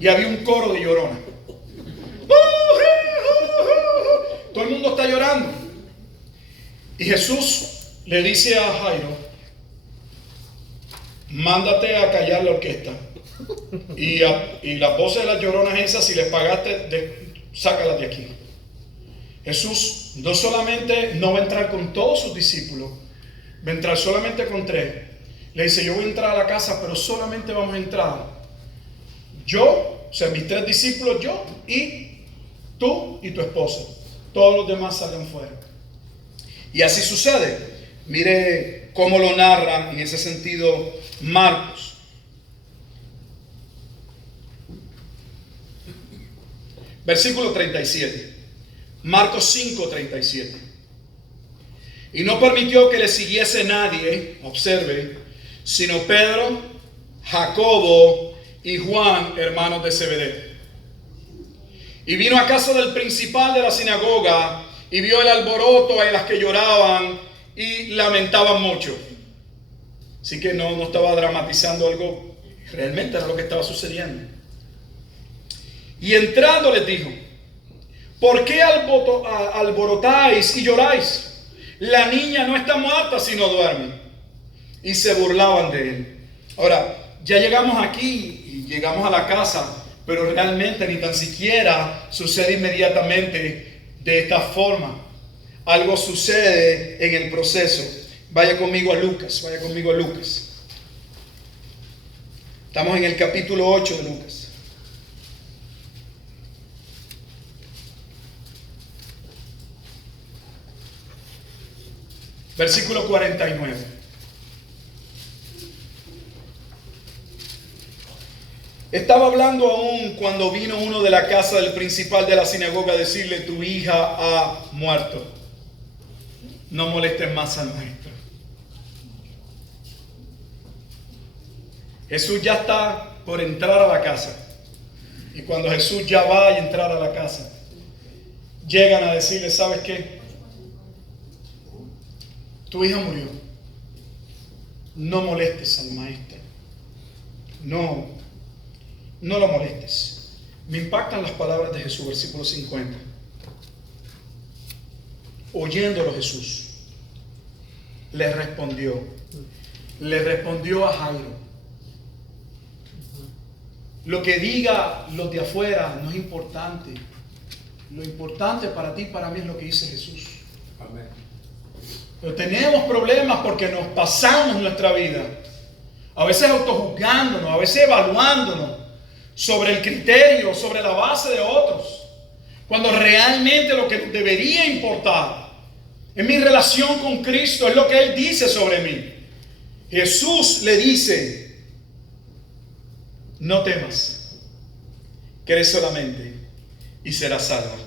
y había un coro de lloronas. Todo el mundo está llorando. Y Jesús le dice a Jairo: mándate a callar la orquesta. Y las voces de las lloronas esas, si les pagaste, sácalas de aquí. Jesús no solamente no va a entrar con todos sus discípulos, va a entrar solamente con 3. Le dice: yo voy a entrar a la casa, pero solamente vamos a entrar yo, o sea, mis 3 discípulos, yo y tú y tu esposa. Todos los demás salgan fuera. Y así sucede. Mire cómo lo narran en ese sentido Marcos. Versículo 37. Marcos 5, 37. Y no permitió que le siguiese nadie, observe, sino Pedro, Jacobo y Juan, hermanos de Zebedeo. Y vino a casa del principal de la sinagoga y vio el alboroto en las que lloraban y lamentaban mucho. Así que no estaba dramatizando algo, realmente era lo que estaba sucediendo. Y entrando les dijo: ¿por qué alborotáis y lloráis? La niña no está muerta, sino duerme. Y se burlaban de él. Ahora, ya llegamos aquí y llegamos a la casa, pero realmente ni tan siquiera sucede inmediatamente de esta forma. Algo sucede en el proceso. Vaya conmigo a Lucas. Estamos en el capítulo 8 de Lucas. Versículo 49. Estaba hablando aún cuando vino uno de la casa del principal de la sinagoga a decirle: tu hija ha muerto. No molestes más al maestro. Jesús ya está por entrar a la casa. Y cuando Jesús ya va a entrar a la casa, llegan a decirle: ¿sabes qué? Tu hija murió. No molestes al maestro. No lo molestes. Me impactan las palabras de Jesús, versículo 50. Oyéndolo Jesús, le respondió a Jairo: lo que diga los de afuera no es importante. Lo importante para ti y para mí es lo que dice Jesús. Amén. Pero tenemos problemas porque nos pasamos nuestra vida, a veces autojuzgándonos, a veces evaluándonos sobre el criterio, sobre la base de otros, cuando realmente lo que debería importar es mi relación con Cristo, es lo que Él dice sobre mí. Jesús le dice: no temas, cree solamente y serás salva.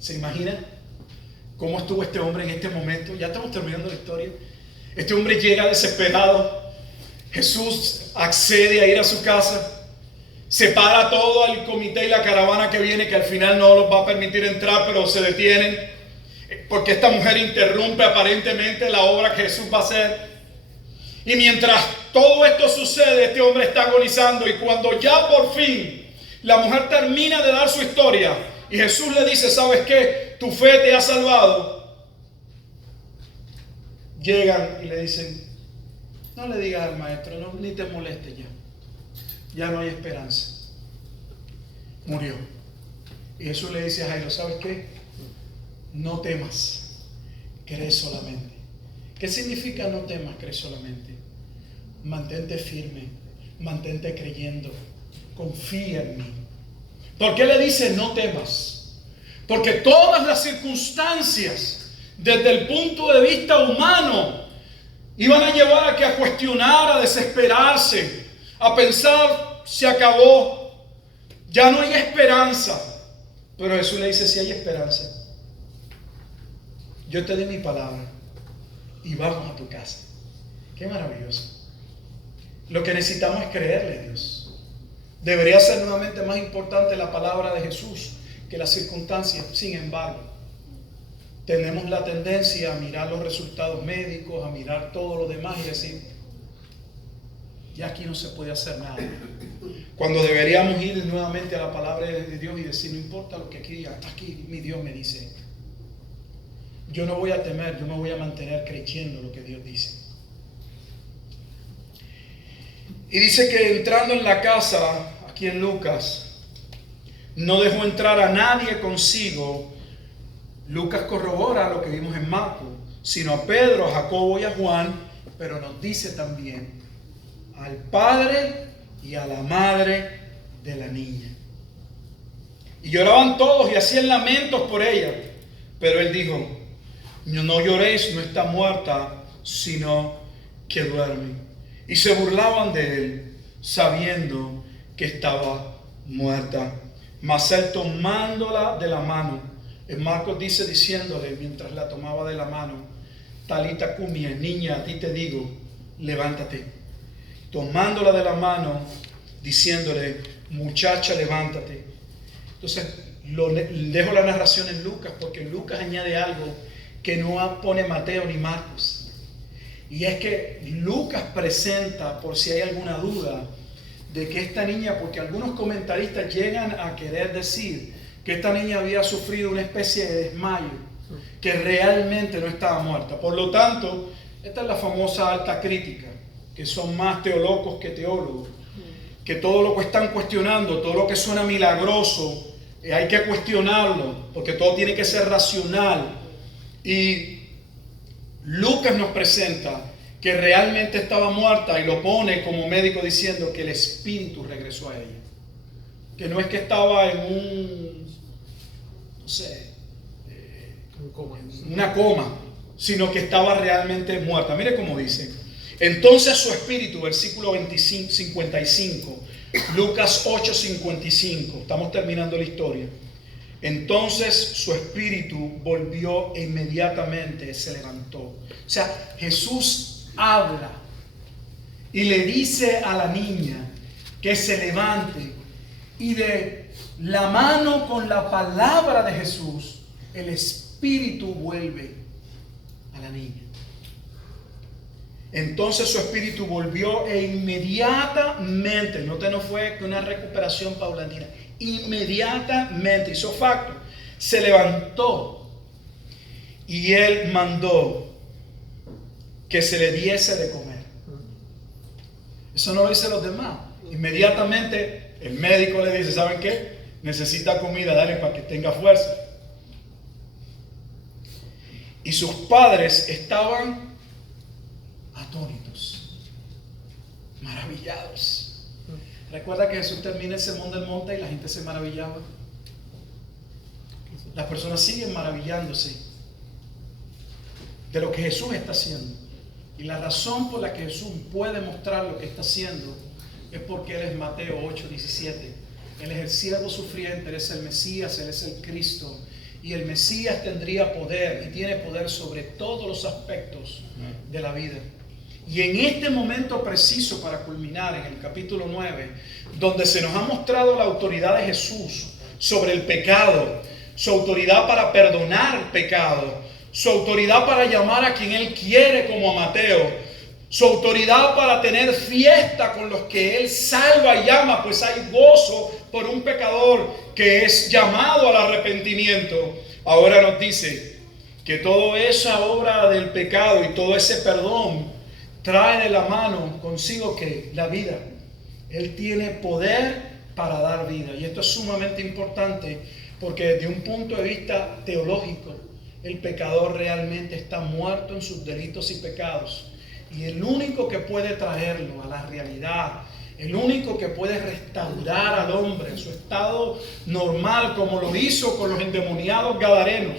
¿Se imagina cómo estuvo este hombre en este momento? Ya estamos terminando la historia. Este hombre llega desesperado. Jesús accede a ir a su casa. Separa todo el comité y la caravana que viene, que al final no los va a permitir entrar, pero se detienen porque esta mujer interrumpe aparentemente la obra que Jesús va a hacer. Y mientras todo esto sucede, este hombre está agonizando. Y cuando ya por fin la mujer termina de dar su historia y Jesús le dice: ¿sabes qué? Tu fe te ha salvado. Llegan y le dicen: no le digas al maestro, no, ni te molestes ya. Ya no hay esperanza. Murió. Y Jesús le dice a Jairo: ¿sabes qué? No temas, cree solamente. ¿Qué significa no temas, cree solamente? Mantente firme, mantente creyendo, confía en mí. ¿Por qué le dice no temas? Porque todas las circunstancias, desde el punto de vista humano, iban a llevar a cuestionar, a desesperarse, a pensar, se acabó, ya no hay esperanza. Pero Jesús le dice, sí hay esperanza. Yo te doy mi palabra y vamos a tu casa. Qué maravilloso. Lo que necesitamos es creerle a Dios. Debería ser nuevamente más importante la palabra de Jesús que las circunstancias. Sin embargo, tenemos la tendencia a mirar los resultados médicos, a mirar todo lo demás y decir, ya aquí no se puede hacer nada. Cuando deberíamos ir nuevamente a la palabra de Dios y decir, no importa lo que aquí mi Dios me dice. Yo no voy a temer, yo me voy a mantener creyendo lo que Dios dice. Y dice que entrando en la casa, aquí en Lucas, no dejó entrar a nadie consigo. Lucas corrobora lo que vimos en Marcos, sino a Pedro, a Jacobo y a Juan, pero nos dice también al padre y a la madre de la niña. Y lloraban todos y hacían lamentos por ella. Pero él dijo, no lloréis, no está muerta, sino que duerme. Y se burlaban de él, sabiendo que estaba muerta. Mas él tomándola de la mano, en Marcos dice diciéndole, mientras la tomaba de la mano, Talita cumia, niña, a ti te digo, levántate. Tomándola de la mano, diciéndole, muchacha, levántate. Entonces, dejo la narración en Lucas, porque Lucas añade algo que no pone Mateo ni Marcos. Y es que Lucas presenta, por si hay alguna duda, de que esta niña, porque algunos comentaristas llegan a querer decir que esta niña había sufrido una especie de desmayo, que realmente no estaba muerta. Por lo tanto, esta es la famosa alta crítica, que son más teólogos que teólogos, que todo lo que están cuestionando, todo lo que suena milagroso, hay que cuestionarlo, porque todo tiene que ser racional. Y Lucas nos presenta que realmente estaba muerta y lo pone como médico diciendo que el espíritu regresó a ella. Que no es que estaba en una coma, sino que estaba realmente muerta. Mire cómo dice. Entonces su espíritu, versículo 55, Lucas 8:55, estamos terminando la historia. Entonces su espíritu volvió e inmediatamente se levantó. O sea, Jesús habla y le dice a la niña que se levante, y de la mano con la palabra de Jesús, el espíritu vuelve a la niña. Entonces su espíritu volvió e inmediatamente, no fue una recuperación paulatina, inmediatamente, hizo facto, se levantó y él mandó que se le diese de comer. Eso no lo dice los demás. Inmediatamente el médico le dice, ¿saben qué? Necesita comida, dale para que tenga fuerza. Y sus padres estaban atónitos, maravillados. Recuerda que Jesús termina el sermón del monte y la gente se maravillaba. Las personas siguen maravillándose de lo que Jesús está haciendo. Y la razón por la que Jesús puede mostrar lo que está haciendo es porque Él es Mateo 8:17. Él es el siervo sufriente, Él es el Mesías, Él es el Cristo. Y el Mesías tendría poder y tiene poder sobre todos los aspectos de la vida. Y en este momento preciso, para culminar en el capítulo 9, donde se nos ha mostrado la autoridad de Jesús sobre el pecado, su autoridad para perdonar pecado, su autoridad para llamar a quien Él quiere, como a Mateo, su autoridad para tener fiesta con los que Él salva y llama, pues hay gozo por un pecador que es llamado al arrepentimiento. Ahora nos dice que toda esa obra del pecado y todo ese perdón trae de la mano consigo que la vida. Él tiene poder para dar vida. Y esto es sumamente importante porque desde un punto de vista teológico, el pecador realmente está muerto en sus delitos y pecados. Y el único que puede traerlo a la realidad, el único que puede restaurar al hombre en su estado normal, como lo hizo con los endemoniados gadarenos,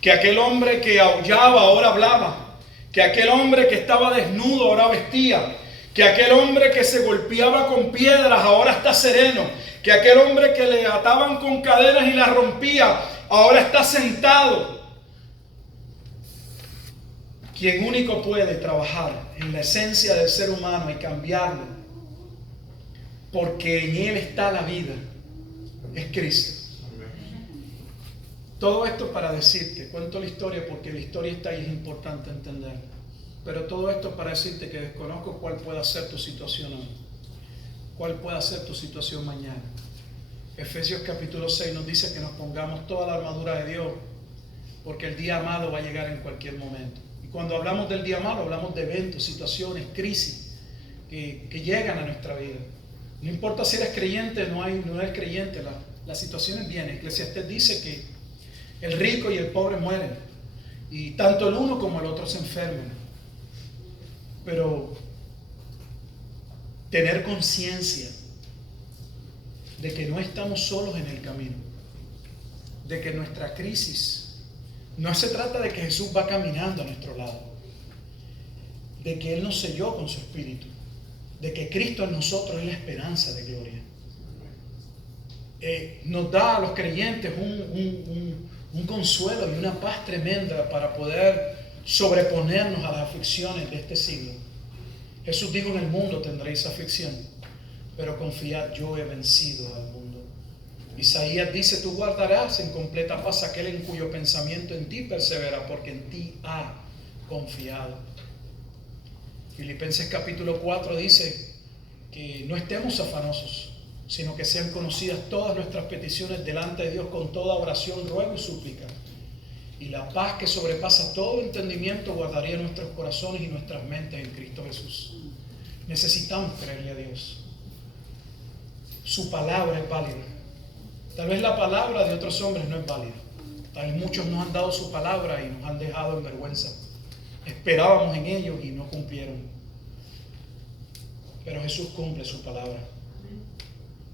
que aquel hombre que aullaba ahora hablaba, que aquel hombre que estaba desnudo ahora vestía, Que aquel hombre que se golpeaba con piedras ahora está sereno. Que aquel hombre que le ataban con cadenas y las rompía ahora está sentado. Quien único puede trabajar en la esencia del ser humano y cambiarlo, porque en Él está la vida, es Cristo. Todo esto para decirte, cuento la historia porque la historia está ahí, es importante entenderla. Pero todo esto para decirte que desconozco cuál pueda ser tu situación hoy, cuál pueda ser tu situación mañana. Efesios capítulo 6 nos dice que nos pongamos toda la armadura de Dios, porque el día malo va a llegar en cualquier momento. Y cuando hablamos del día malo, hablamos de eventos, situaciones, crisis que llegan a nuestra vida. No importa si eres creyente o no eres creyente, las situaciones vienen. Eclesiastés dice que el rico y el pobre mueren, y tanto el uno como el otro se enferman. Pero tener conciencia de que no estamos solos en el camino, de que nuestra crisis no se trata de que Jesús va caminando a nuestro lado, de que Él nos selló con su Espíritu, de que Cristo en nosotros es la esperanza de gloria. Nos da a los creyentes un consuelo y una paz tremenda para poder sobreponernos a las aflicciones de este siglo. Jesús dijo: en el mundo tendréis aflicción, pero confiad, yo he vencido al mundo. Isaías dice: tú guardarás en completa paz aquel en cuyo pensamiento en ti persevera, porque en ti ha confiado. Filipenses capítulo 4 dice que no estemos afanosos, sino que sean conocidas todas nuestras peticiones delante de Dios con toda oración, ruego y súplica. Y la paz que sobrepasa todo entendimiento guardaría nuestros corazones y nuestras mentes en Cristo Jesús. Necesitamos creerle a Dios. Su palabra es válida. Tal vez la palabra de otros hombres no es válida. Tal vez muchos nos han dado su palabra y nos han dejado en vergüenza. Esperábamos en ellos y no cumplieron. Pero Jesús cumple su palabra.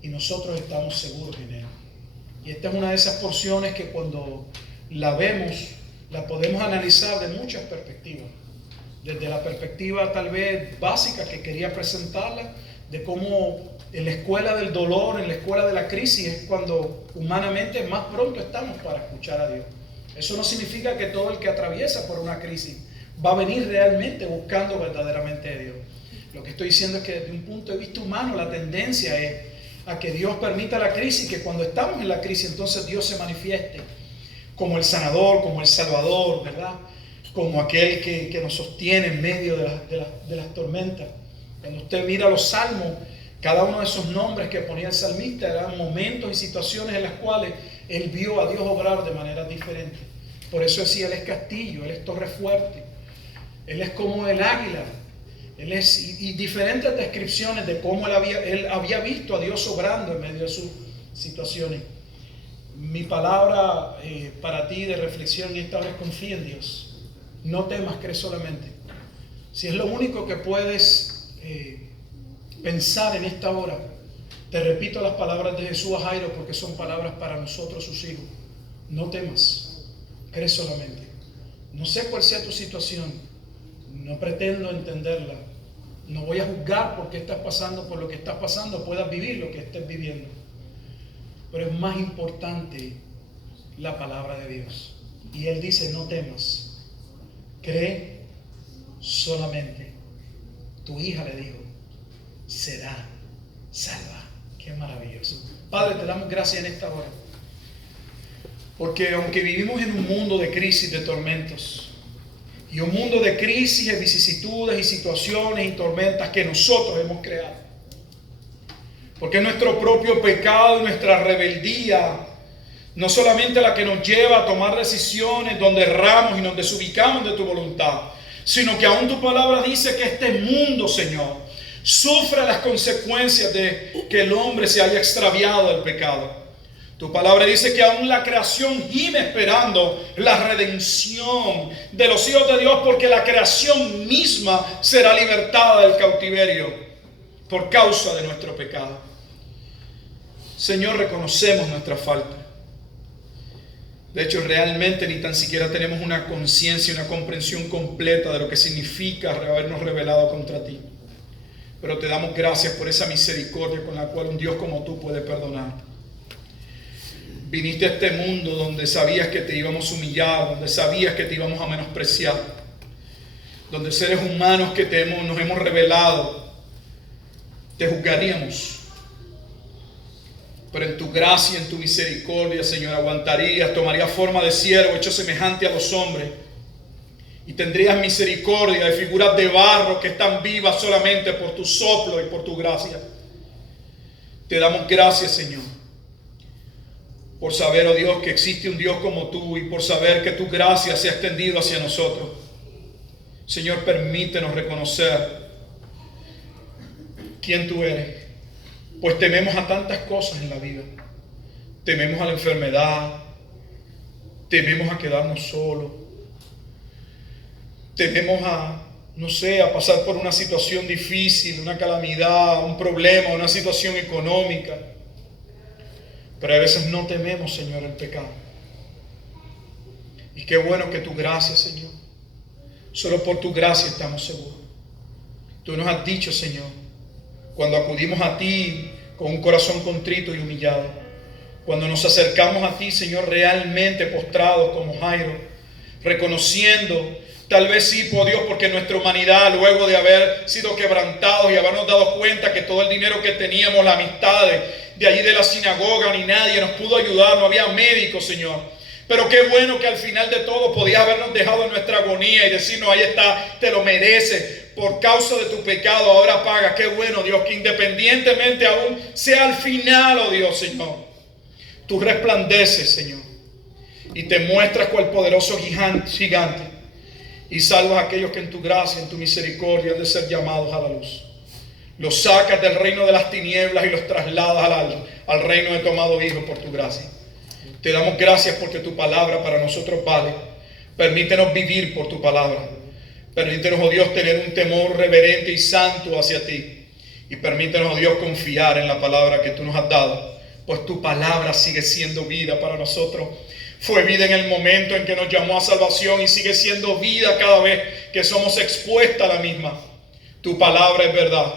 Y nosotros estamos seguros en Él. Y esta es una de esas porciones que cuando la vemos, la podemos analizar de muchas perspectivas. Desde la perspectiva tal vez básica que quería presentarla, de cómo en la escuela del dolor, en la escuela de la crisis, es cuando humanamente más pronto estamos para escuchar a Dios. Eso no significa que todo el que atraviesa por una crisis va a venir realmente buscando verdaderamente a Dios. Lo que estoy diciendo es que desde un punto de vista humano la tendencia es a que Dios permita la crisis, que cuando estamos en la crisis entonces Dios se manifieste como el sanador, como el salvador, ¿verdad? Como aquel que nos sostiene en medio de las tormentas. Cuando usted mira los salmos, cada uno de esos nombres que ponía el salmista eran momentos y situaciones en las cuales él vio a Dios obrar de manera diferente. Por eso decía: Él es castillo, Él es torre fuerte, Él es como el águila. Y diferentes descripciones de cómo él había visto a Dios obrando en medio de sus situaciones. Mi palabra para ti de reflexión en esta hora es: confía en Dios. No temas, cree solamente. Si es lo único que puedes pensar en esta hora, te repito las palabras de Jesús a Jairo, porque son palabras para nosotros sus hijos. No temas, cree solamente. No sé cuál sea tu situación, no pretendo entenderla, no voy a juzgar por qué estás pasando por lo que estás pasando, puedas vivir lo que estés viviendo, pero es más importante la palabra de Dios. Y Él dice: no temas, cree solamente. Tu hija le dijo: será salva. Qué maravilloso. Padre, te damos gracias en esta hora, porque aunque vivimos en un mundo de crisis, de tormentos, y un mundo de crisis, de vicisitudes y situaciones y tormentas que nosotros hemos creado, porque nuestro propio pecado y nuestra rebeldía, no solamente la que nos lleva a tomar decisiones donde erramos y nos desubicamos de tu voluntad, sino que aún tu palabra dice que este mundo, Señor, sufre las consecuencias de que el hombre se haya extraviado del pecado. Tu palabra dice que aún la creación gime esperando la redención de los hijos de Dios, porque la creación misma será libertada del cautiverio por causa de nuestro pecado. Señor, reconocemos nuestra falta. De hecho, realmente ni tan siquiera tenemos una conciencia, una comprensión completa de lo que significa habernos rebelado contra ti. Pero te damos gracias por esa misericordia con la cual un Dios como tú puede perdonar. Viniste a este mundo donde sabías que te íbamos a humillar, donde sabías que te íbamos a menospreciar, donde seres humanos que nos hemos revelado, te juzgaríamos. Pero en tu gracia, en tu misericordia, Señor, aguantarías, tomarías forma de siervo, hecho semejante a los hombres. Y tendrías misericordia de figuras de barro que están vivas solamente por tu soplo y por tu gracia. Te damos gracias, Señor, por saber, oh Dios, que existe un Dios como tú y por saber que tu gracia se ha extendido hacia nosotros. Señor, permítenos reconocer quién tú eres. Pues tememos a tantas cosas en la vida. Tememos a la enfermedad. Tememos a quedarnos solos. Tememos a pasar por una situación difícil, una calamidad, un problema, una situación económica. Pero a veces no tememos, Señor, el pecado. Y qué bueno que tu gracia, Señor. Solo por tu gracia estamos seguros. Tú nos has dicho, Señor, cuando acudimos a ti con un corazón contrito y humillado, cuando nos acercamos a ti, Señor, realmente postrados como Jairo, reconociendo, tal vez sí, por Dios, porque nuestra humanidad, luego de haber sido quebrantados y habernos dado cuenta que todo el dinero que teníamos, las amistades de allí de la sinagoga, ni nadie nos pudo ayudar, no había médicos, Señor. Pero qué bueno que al final de todo podías habernos dejado en nuestra agonía y decirnos, ahí está, te lo mereces. Por causa de tu pecado ahora paga. Qué bueno, Dios, que independientemente aún sea al final, oh Dios, Señor, tú resplandeces, Señor, y te muestras cual poderoso gigante y salvas a aquellos que en tu gracia, en tu misericordia han de ser llamados a la luz. Los sacas del reino de las tinieblas y los trasladas al reino de tu amado Hijo por tu gracia. Te damos gracias porque tu palabra para nosotros vale. Permítenos vivir por tu palabra. Permítenos, oh Dios, tener un temor reverente y santo hacia ti. Y permítenos, oh Dios, confiar en la palabra que tú nos has dado. Pues tu palabra sigue siendo vida para nosotros. Fue vida en el momento en que nos llamó a salvación y sigue siendo vida cada vez que somos expuestos a la misma. Tu palabra es verdad.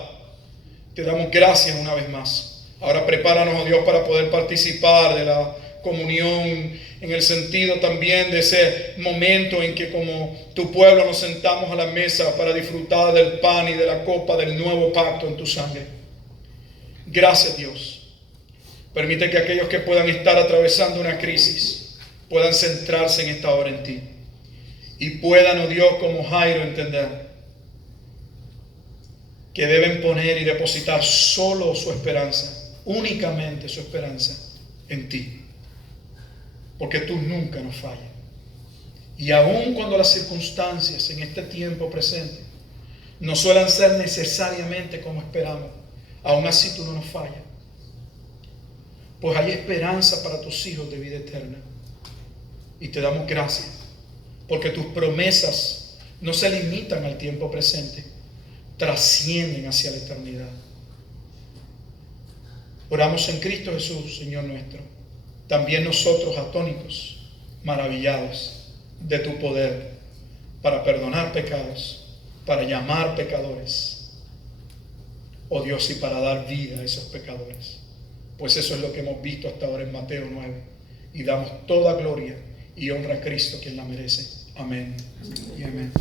Te damos gracias una vez más. Ahora prepáranos, oh Dios, para poder participar de la comunión, en el sentido también de ese momento en que como tu pueblo nos sentamos a la mesa para disfrutar del pan y de la copa del nuevo pacto en tu sangre. Gracias, Dios. Permite que aquellos que puedan estar atravesando una crisis puedan centrarse en esta hora en ti y puedan, oh Dios, como Jairo, entender que deben poner y depositar solo su esperanza, únicamente su esperanza en ti. Porque tú nunca nos fallas. Y aun cuando las circunstancias en este tiempo presente no suelen ser necesariamente como esperamos, aún así tú no nos fallas. Pues hay esperanza para tus hijos de vida eterna. Y te damos gracias, porque tus promesas no se limitan al tiempo presente, trascienden hacia la eternidad. Oramos en Cristo Jesús, Señor nuestro. También nosotros atónitos, maravillados de tu poder para perdonar pecados, para llamar pecadores, oh Dios, y para dar vida a esos pecadores. Pues eso es lo que hemos visto hasta ahora en Mateo 9. Y damos toda gloria y honra a Cristo, quien la merece. Amén y amén.